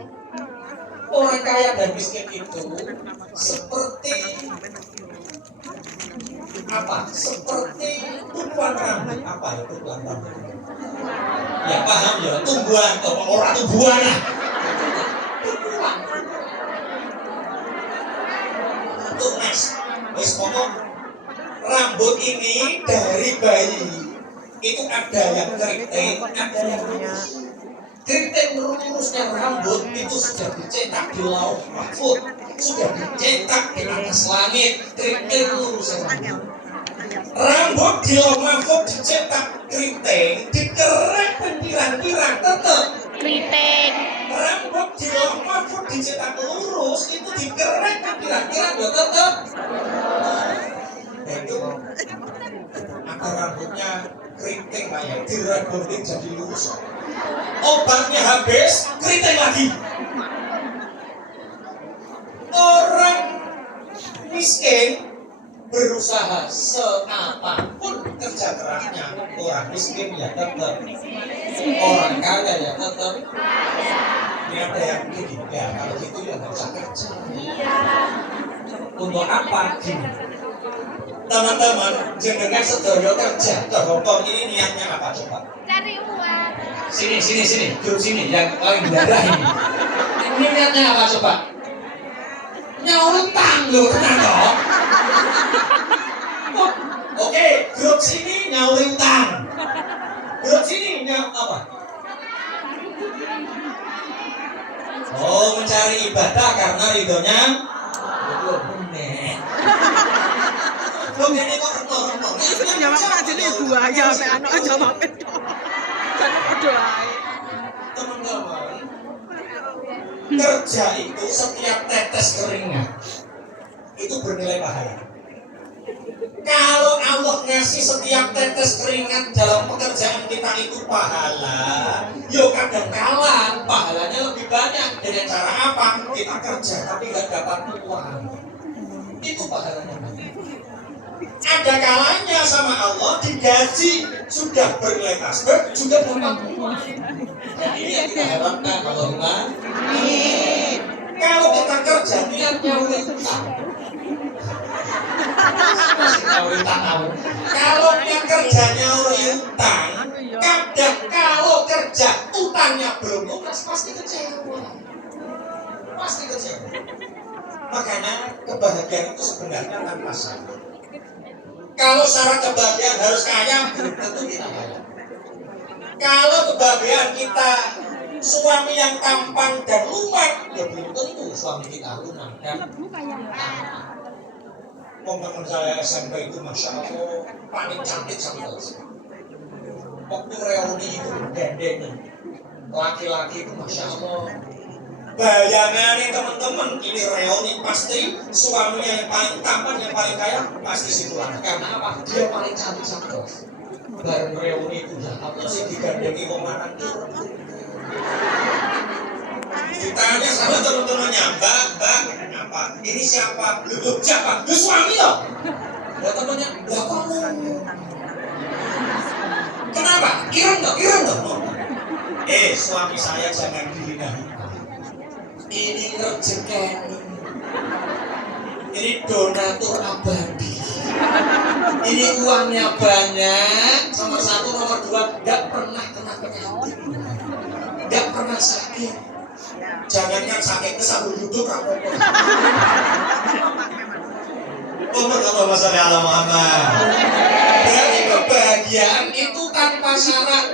Orang kaya dan miskin itu seperti apa? Seperti tumbuhan rambut. Apa itu tumbuhan rambut? Ya paham ya, tumbuhan atau orang tumbuhan lah. Tumbuhan. Tunas, wis pokok rambut ini dari bayi itu ada yang keriting, ada yang lurus. Keriting lurusnya rambut itu sudah dicetak di lauh mahfud, sudah dicetak di atas langit. Keriting lurusnya rambut. Rambut di lauh mahfud dicetak keriting, dikerek pirang-pirang tetap Kritik. rambut di lauh mahfud dicetak lurus itu dikerek pirang-pirang tetap. Itu agar rambutnya keriting kayak direbotin jadi lurus. Obatnya habis, keriting lagi. Orang miskin berusaha seapapun kerja kerasnya, orang miskin ya tetap, orang kaya ya tetap. Ini ada yang begini, ya kalau gitu ya nggak usah kerja. Untuk apa? Gini, teman-teman, jenengan sedaya kerja ke Hongkong ini niatnya apa coba? Cari uang. Sini, duduk sini, yang paling darah ini. Ini niatnya apa coba? Nyautang loh, tenang dong. Oke, duduk sini nyauri utang. Duduk sini nyaut apa? Oh, mencari ibadah karena ridhonya. Betul, bener. Lo ini kok rentor-rentor. Ya mama jadi buaya sampai anak aja mampir dong. Jangan berdoa. Teman-teman, kerja itu setiap tetes keringat itu bernilai pahala. Kalau Allah ngasih setiap tetes keringat dalam pekerjaan kita itu pahala, yo kadang kala pahalanya lebih banyak. Dengan cara apa? Kita kerja tapi nggak dapat uang. Itu pahalanya banyak. Ada kalanya sama Allah digaji sudah bernilai tasbih juga dapat uang. Jadi ini yang kita harapkan Allahumma. Kalau kita kerja niatnya utang. Kalau niat kerjanya utang, kadang kalau kerja utangnya belum lunas pasti kecewa. Pasti kecewa. Makanya kebahagiaan itu sebenarnya tanpa syarat. Kalau syarat kebahagiaan harus kaya, belum tentu kita kaya. Kalau kebahagiaan kita suami yang tampan dan lunak, ya belum tentu suami kita lunak dan teman saya SMP itu Masya Allah paling cantik sama waktu reuni itu gandeng laki-laki itu Masya Allah. Bayangannya teman-teman, ini reuni pasti suaminya yang paling tampan, yang paling kaya pasti si tulang. Karena apa? Dia paling cantik sama bareng reuni itu ya apa sih digandengi wong lanang ditanya sama teman-temannya, mbak, apa? Ini siapa? Lu siapa? Lu suami loh. Ya temannya, lah kamu. Kenapa? Ireng dong. Suami saya jangan dihina. Ini rezeki. Ini donatur abadi. Ini uangnya banyak. Nomor 1, nomor 2, nggak pernah kena penyakit, nggak pernah sakit. Jangankan sakit kesambung duduk apa-apa. Allahumma sholli ala Muhammad. Berarti kebahagiaan itu tanpa syarat.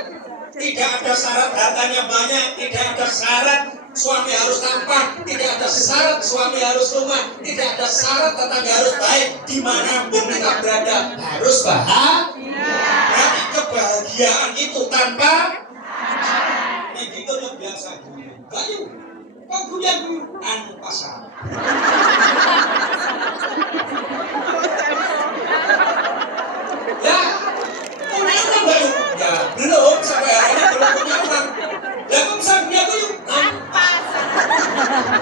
Tidak ada syarat hartanya banyak, tidak ada syarat suami harus tampan, tidak ada syarat suami harus rumah, tidak ada syarat tetangga harus baik. Dimanapun kita berada harus bahagia. Berarti kebahagiaan itu tanpa syarat. Ini gitu yang biasa Bayu. Kok guyon tanpa syarat. Ya, punya orang baru? Ya, belum sampai hari ini belum punya orang. Ya, kok bisa punya tuh tanpa syarat.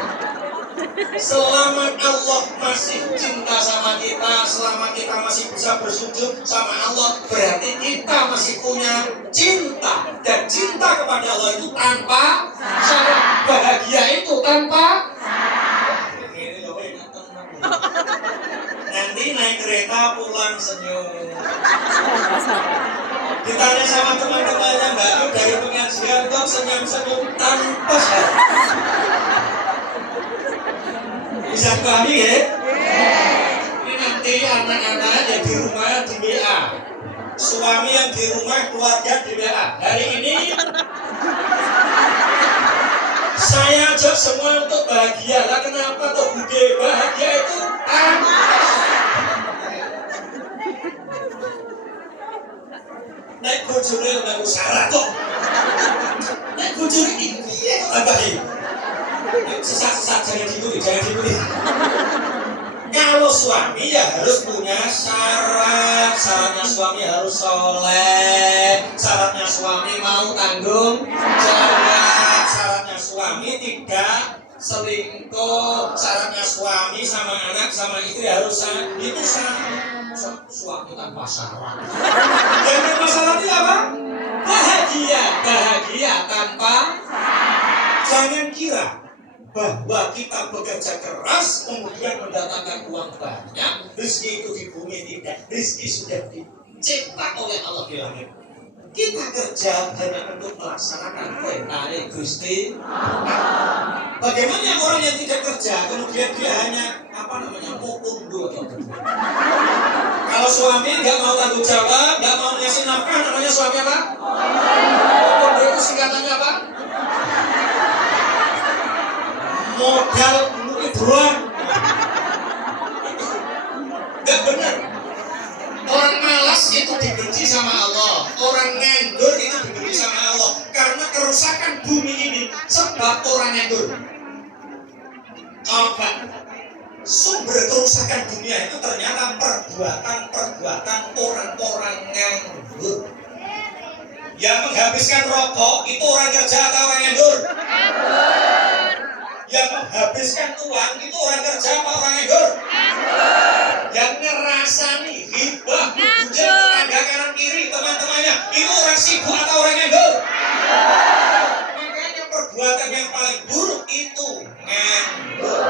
Selama Allah masih cinta sama kita, selama kita masih bisa bersujud sama Allah, berarti kita masih punya cinta. Dan cinta kepada Allah itu tanpa syarat. Bahagia itu tanpa syarat. Nanti naik kereta pulang senyum. Ditanya sama teman-temannya, Mbak Yu dari pengajian kok senyum-senyum tanpa syarat. Bisa dipahami ya? Ini nanti Istri, anak-anak yang di rumah di WA, suami yang di rumah, keluarga di WA. Hari ini saya ajak semua untuk bahagia. Lah kenapa tuh Bude? Bahagia itu naik bojone nang syarat kok. Naik bojone iki piye kok tambahin? Sesat-sesat jangan dibeli. Kalau suami ya harus punya syarat. Syaratnya suami harus soleh. Syaratnya suami mau tanggung jawab. Syaratnya suami tidak selingkuh. Syaratnya suami sama anak sama istri harus itu suami tanpa syarat. Dan tanpa syarat itu apa? Bahagia tanpa. Jangan kira bahwa kita bekerja keras kemudian mendatangkan uang banyak, rezeki itu di bumi tidak, rezeki sudah dicipta oleh Allah di langit. Kita kerja hanya untuk melaksanakan perintah Gusti. Bagaimana orang yang tidak kerja kemudian dia hanya mukundu atau kalau suami nggak mau tanggung jawab, nggak mau ngasih nafkah, namanya suami apa? Mukundu itu singkatannya apa? Modal murid doang. Gak benar. Orang malas itu dibenci sama Allah. Orang nganggur itu dibenci sama Allah. Karena kerusakan bumi ini sebab orang nganggur. Coba sumber kerusakan dunia itu ternyata perbuatan orang-orang nganggur. Yang menghabiskan rokok itu orang kerja atau orang nganggur? Yang menghabiskan uang itu orang kerja apa orang nganggur? Yang ngerasani hibah puja tetangga kanan kiri teman-temannya itu orang sibuk atau orang nganggur? Makanya perbuatan yang paling buruk itu nganggur.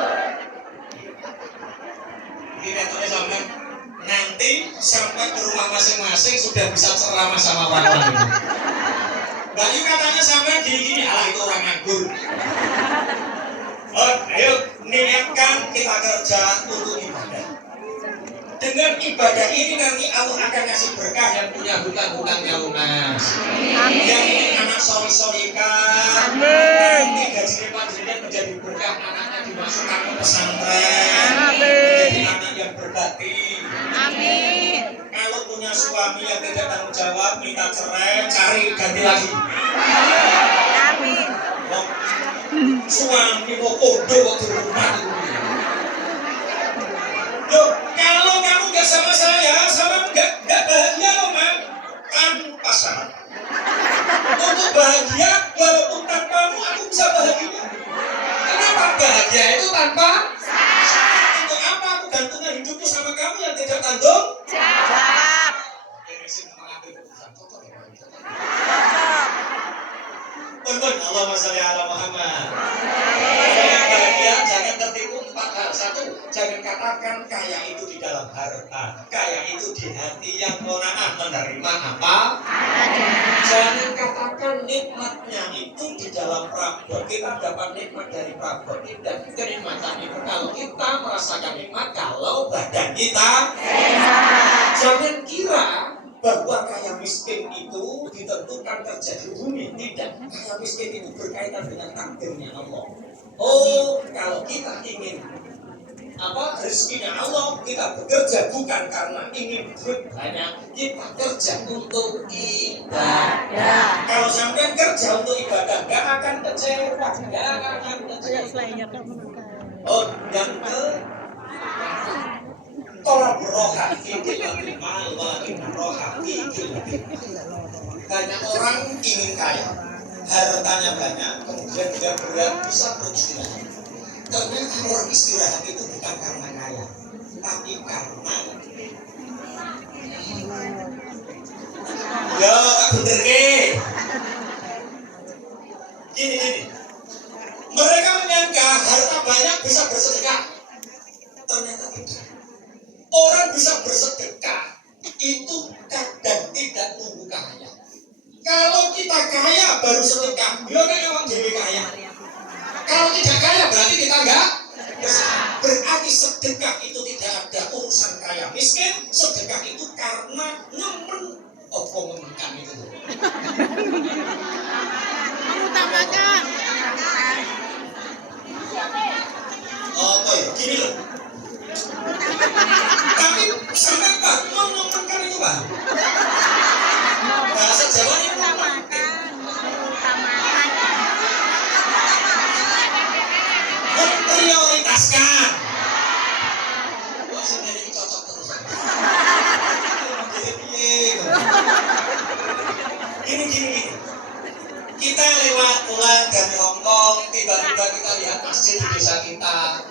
Ini sampai nanti sampai ke rumah masing-masing sudah bisa ceramah sama orang-orang ini. Mbak Yu katanya sampai gini-gini, itu orang nganggur. Ayo niatkan kita kerja untuk ibadah. Dengan ibadah ini nanti Allah akan kasih berkah yang punya hutang-hutangnya lunas. Yang ini anak sori-sorika. Nanti gaji panjenengan menjadi berkah, anaknya dimasukkan ke pesantren. Menjadi anak yang berbakti. Amin. Kalau punya suami yang tidak tanggung jawab, minta cerai, cari ganti lagi. Amin. Suami mau kodo waktu rumah itu. Loh, kalau kamu gak sama saya, sama gak bahagia loh, Mak. Tanpa syarat. Untuk bahagia, walaupun tanpamu aku bisa bahagia. Kenapa bahagia itu tanpa syarat? Untuk apa aku gantungkan hidupku sama kamu yang tidak tanggung Jawab. Allahumma sholli ala Muhammad. Bahagia jangan tertipu 4 hal. 1, jangan katakan kaya itu di dalam harta. Kaya itu di hati yang qanaah menerima apa? Jangan katakan nikmatnya itu di dalam prabot. Kita dapat nikmat dari prabot. Dan kenikmatan itu kalau kita merasakan nikmat kalau badan kita sehat. Jangan kira bahwa kaya miskin itu ditentukan kerja di bumi. Tidak, kaya miskin itu berkaitan dengan takdirnya Allah. Oh, kalau kita ingin rezekinya Allah, kita bekerja bukan karena ingin duit banyak, kita kerja untuk ibadah. Kalau sampai kerja untuk ibadah, gak akan kecewa, gak akan kecewa. Oh, yang ke tolong berohak ini banyak orang ingin kaya, hartanya banyak, kemudian dia berat bisa beristirahat. Ternyata orang istirahat itu bukan karena kaya, tapi karena ya bener gini. Mereka menyangka harta banyak bisa bersedekah, ternyata tidak. Orang bisa bersedekah itu kadang tidak nunggu kaya. Kalau kita kaya baru sedekah, ya kan orang jadi kaya. Kalau tidak kaya berarti kita enggak. Berarti sedekah itu tidak ada urusan kaya miskin, sedekah itu karena nemen mengemenkan itu. Mengutamakan. Oh ya, gini loh. Tapi sampai Pak mengemenkan itu Pak. Bahasa Jawanya memprioritaskan. Wah, sebenarnya ini cocok terus. Gini. Kita lewat pulang dari Hongkong, tiba-tiba kita lihat masjid di desa kita.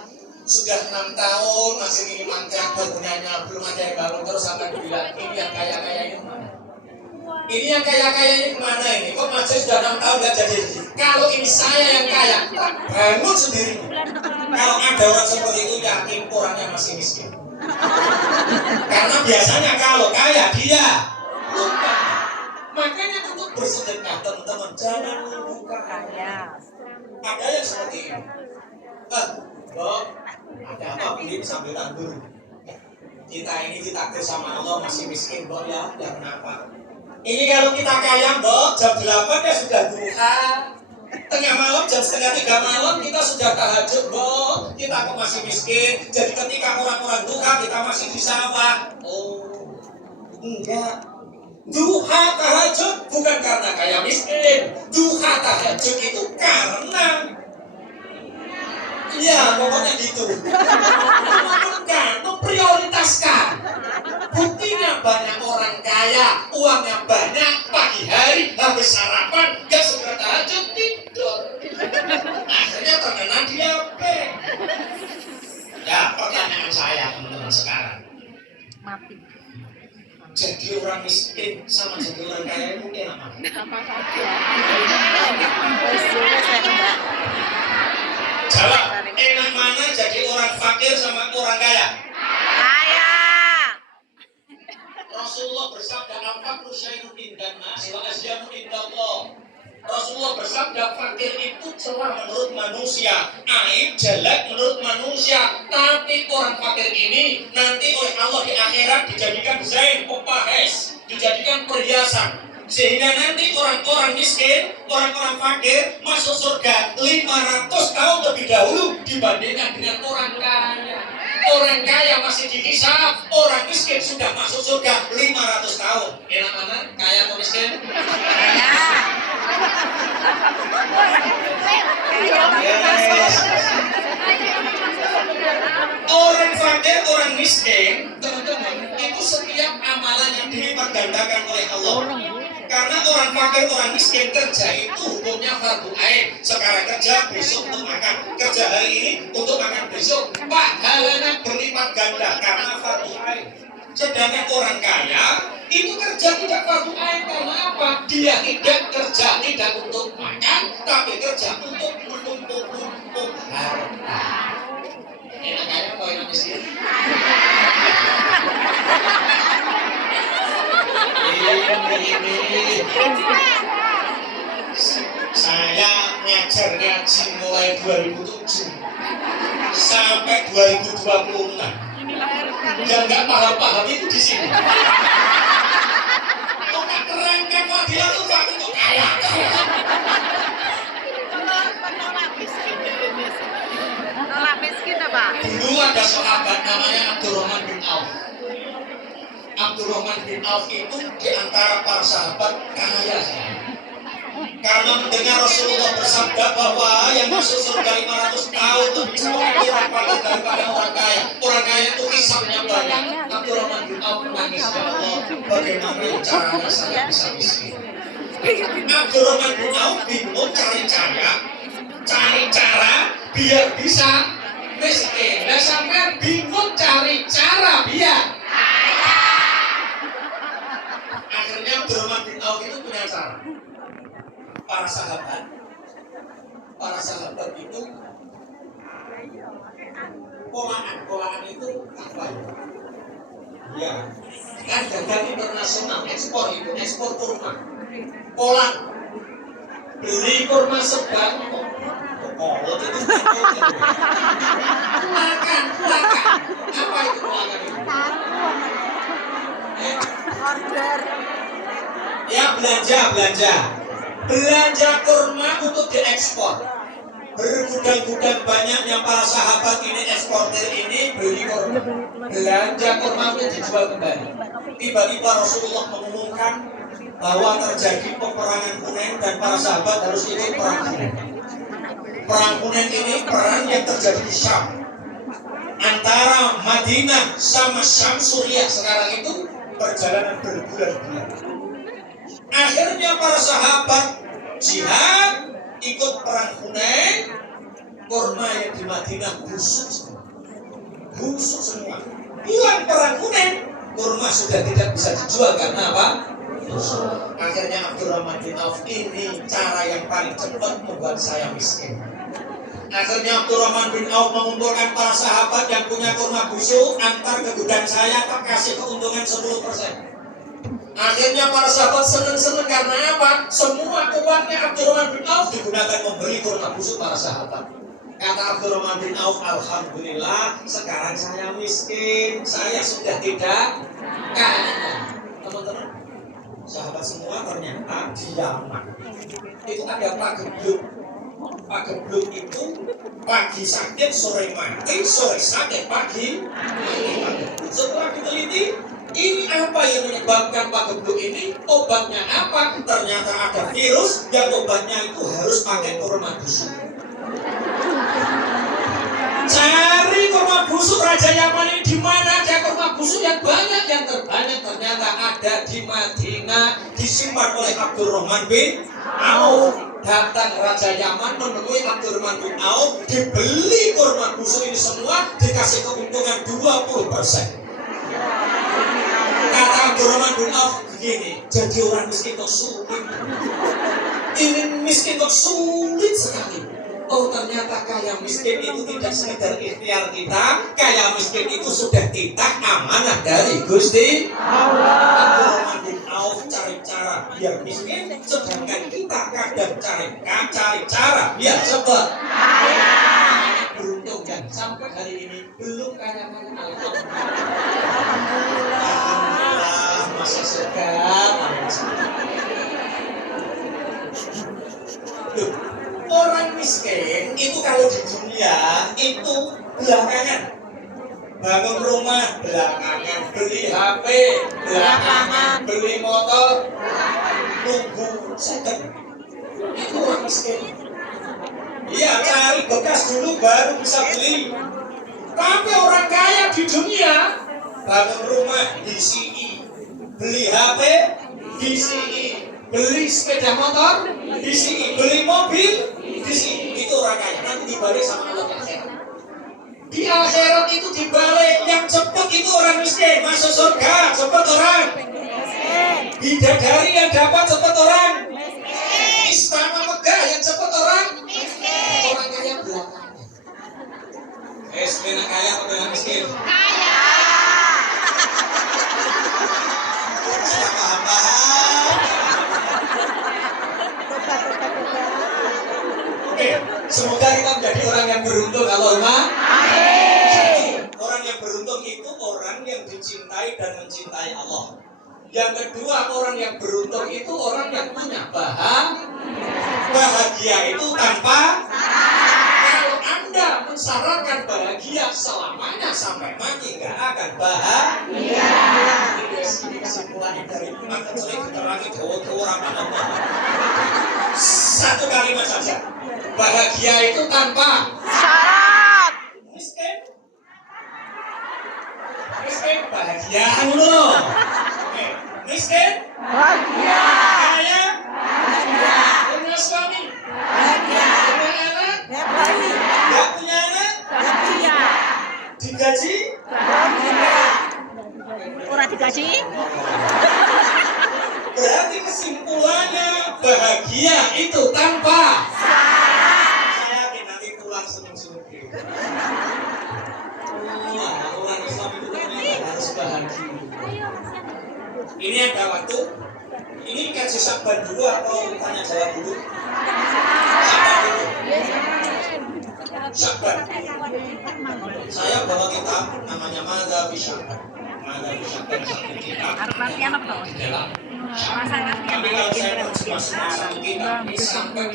Sudah 6 tahun masih ini mangkrak bangunannya belum ada yang bangun, terus sampai bilang ini yang kaya-kaya ini kemana? Ini yang kaya-kaya ini kemana ini? Kok masjid sudah 6 tahun nggak jadi? Kalau ini saya yang kaya, tak bangun sendiri. Kalau ada orang seperti itu yakin orangnya masih miskin. Karena biasanya kalau kaya dia lupa. Makanya untuk bersedekah teman-teman jangan lupa kaya. Ada yang seperti ini. Dok, ada apa beli sambil tandur? Kita ini ditakdir sama Allah masih miskin, Dok ya kenapa? Ini kalau kita kaya, Dok, jam 8 ya sudah duha. Tengah malam jam 2:30 malam kita sudah tahajud, Dok. Kita kok masih miskin. Jadi ketika orang-orang duha kita masih di sawah. Oh, enggak. Duha tahajud bukan karena kaya miskin. Duha tahajud itu karena iya, pokoknya gitu. Memprioritaskan. Buktinya banyak orang kaya, uangnya banyak, pagi hari habis sarapan, gak segera tahajud tidur. Akhirnya terkena diabetes. Ya, pertanyaan saya teman-teman sekarang. Mati. Jadi orang miskin sama jadi orang kaya itu enak mana? Sama saja. Wes saya Mbak. Jawab, enak mana jadi orang fakir sama orang kaya? Kaya. Rasulullah bersabda, "Anfaqu syai'un indan nas wa asyanu indallah." Rasulullah bersabda, fakir itu celah menurut manusia, aib jelek menurut manusia. Tapi orang fakir ini nanti oleh Allah di akhirat dijadikan zain, pepahes, dijadikan perhiasan. Sehingga nanti orang-orang miskin, orang-orang fakir masuk surga 500 tahun lebih dahulu dibandingkan dengan orang kaya. Orang kaya masih dihisab, orang miskin sudah masuk surga 500 tahun. Enak mana? Kaya atau miskin? Orang fakir, orang miskin, teman-teman, itu setiap amalan yang dilipat gandakan oleh Allah. Karena orang fakir, orang miskin kerja itu hukumnya fardu ain. Sekarang kerja, besok untuk makan. Kerja hari ini untuk makan besok. Pahalanya berlipat ganda karena fardu ain. Sedangkan orang kaya itu kerja tidak fardu ain karena apa? Dia tidak kerja tidak untuk makan, tapi kerja untuk menumpuk harta. Enak kaya atau enak miskin? Ini saya ngajar ngaji mulai 2007 sampai 2026. Yang nggak paham-paham itu di sini. Kok nggak keren kan Fadila tuh Pak untuk kaya. Nolak miskin apa? Dulu ada sahabat namanya Abdurrahman bin Auf. Abdurrahman bin Auf itu di antara para sahabat kaya. Karena mendengar Rasulullah bersabda bahwa yang masuk surga 500 tahun lebih cepat orang fakir daripada orang kaya. Orang kaya itu hisabnya banyak. Abdurrahman bin Auf menangis, ya Allah, bagaimana caranya saya bisa miskin? Abdurrahman bin Auf bingung cari cara biar bisa miskin. Dan sampai bingung cari cara biar akhirnya Abdurrahman bin Auf itu punya cara. Para sahabat itu polaan itu apa ya? Kan dagang internasional, ekspor kurma. Pola beli kurma sebanyak kolot itu. Makan. Apa itu makan itu? Order. Ya belanja. Belanja kurma untuk diekspor. Bergudang-gudang banyaknya para sahabat ini, eksportir ini beli kurma. Belanja kurma untuk dijual kembali. Tiba-tiba Rasulullah mengumumkan bahwa terjadi peperangan Hunain dan para sahabat harus ikut perang Hunain. Perang Hunain ini perang yang terjadi di Syam. Antara Madinah sama Syam Suriah sekarang itu perjalanan berbulan-bulan. Akhirnya para sahabat jihad ikut perang Hunain. Kurma yang di Madinah busuk semua. Pulang perang Hunain, kurma sudah tidak bisa dijual karena apa? Busuk. Akhirnya Abdurrahman bin Auf, ini cara yang paling cepat membuat saya miskin. Akhirnya Abdurrahman bin Auf mengumpulkan para sahabat yang punya kurma busuk, antar ke gudang saya, tak kasih keuntungan 10%. Akhirnya para sahabat senang karena apa? Semua uangnya Abdurrahman bin Auf digunakan membeli kurma busuk para sahabat. Kata Abdurrahman bin Auf, alhamdulillah sekarang saya miskin, saya sudah tidak kaya. Teman-teman, sahabat semua ternyata di Yaman itu ada Pak Gebluk. Pak Gebluk itu pagi sakit, sore mati, sore sakit, pagi mati. Setelah diteliti, ini apa yang menyebabkan Pak Gebluk ini? Obatnya apa? Ternyata ada virus yang obatnya itu harus pakai kurma busuk. Cari kurma busuk Raja Yaman ini di mana ada kurma busuk yang banyak, yang terbanyak ternyata ada di Madinah, disimpan oleh Abdurrahman bin Auf. Datang Raja Yaman menemui Abdurrahman bin Auf, dibeli kurma busuk ini semua, dikasih keuntungan 20%. Kata Abdurrahman bin Auf begini, jadi orang miskin kok sulit. Ini miskin kok sulit sekali. Oh ternyata kaya miskin itu tidak sekedar ikhtiar kita, kaya miskin itu sudah titah amanah dari Gusti Allah. Abdurrahman bin Auf cari cara biar miskin, sedangkan kita kadang cari cara biar cepat kaya. Beruntung kan sampai hari ini belum kaya. Alhamdulillah, masih segar. Orang miskin itu kalau di dunia itu belakangan, bangun rumah belakangan, beli HP belakangan, beli motor tunggu second. Itu orang miskin. Iya, cari bekas dulu baru bisa beli. Tapi orang kaya di dunia, bangun rumah DCI, beli HP DCI, beli sepeda motor DCI, beli mobil DCI. Itu orang kaya. Nanti dibalik sama Allah di akhirat. Di akhirat itu dibalik, yang cepat itu orang miskin masuk surga, cepat orang bidadari yang dapat cepat orang istana megah yang cepat orang kaya belakangan. Miskin kaya atau dengan miskin? Kaya. Paham. Oke, semoga kita menjadi orang yang beruntung. Allahumma amin. Orang yang beruntung itu orang yang dicintai dan mencintai Allah. Yang kedua, orang yang beruntung itu orang yang punya bahagia itu tanpa kalau Anda mensyaratkan bahagia selamanya sampai mati nggak akan bahagia. Ini kesimpulan dari makan sering diterangi orang Allah. Satu kalimat saja. Bahagia itu tanpa Syarat. miskin bahagia dulu. Oke, miskin Bahagia. kaya Bahagia. punya suami Bahagia. punya anak Ya baik. nggak punya anak Bahagia. digaji Bahagia. Ora digaji? berarti kesimpulannya bahagia itu tanpa saya nanti pulang senyum-senyum gitu. Orang Islam itu ternyata harus bahagia. Ini ada waktu. Ini kaji Syakban dulu atau tanya jawab dulu? Syakban dulu. Syakban. Saya bawa kitab namanya Madza fi Syakban. Madza fi Syakban, satu kitab. Latihan apa tuh? Dalam Masa latihan tapi kalau saya terjemah semua satu kitab ini sampai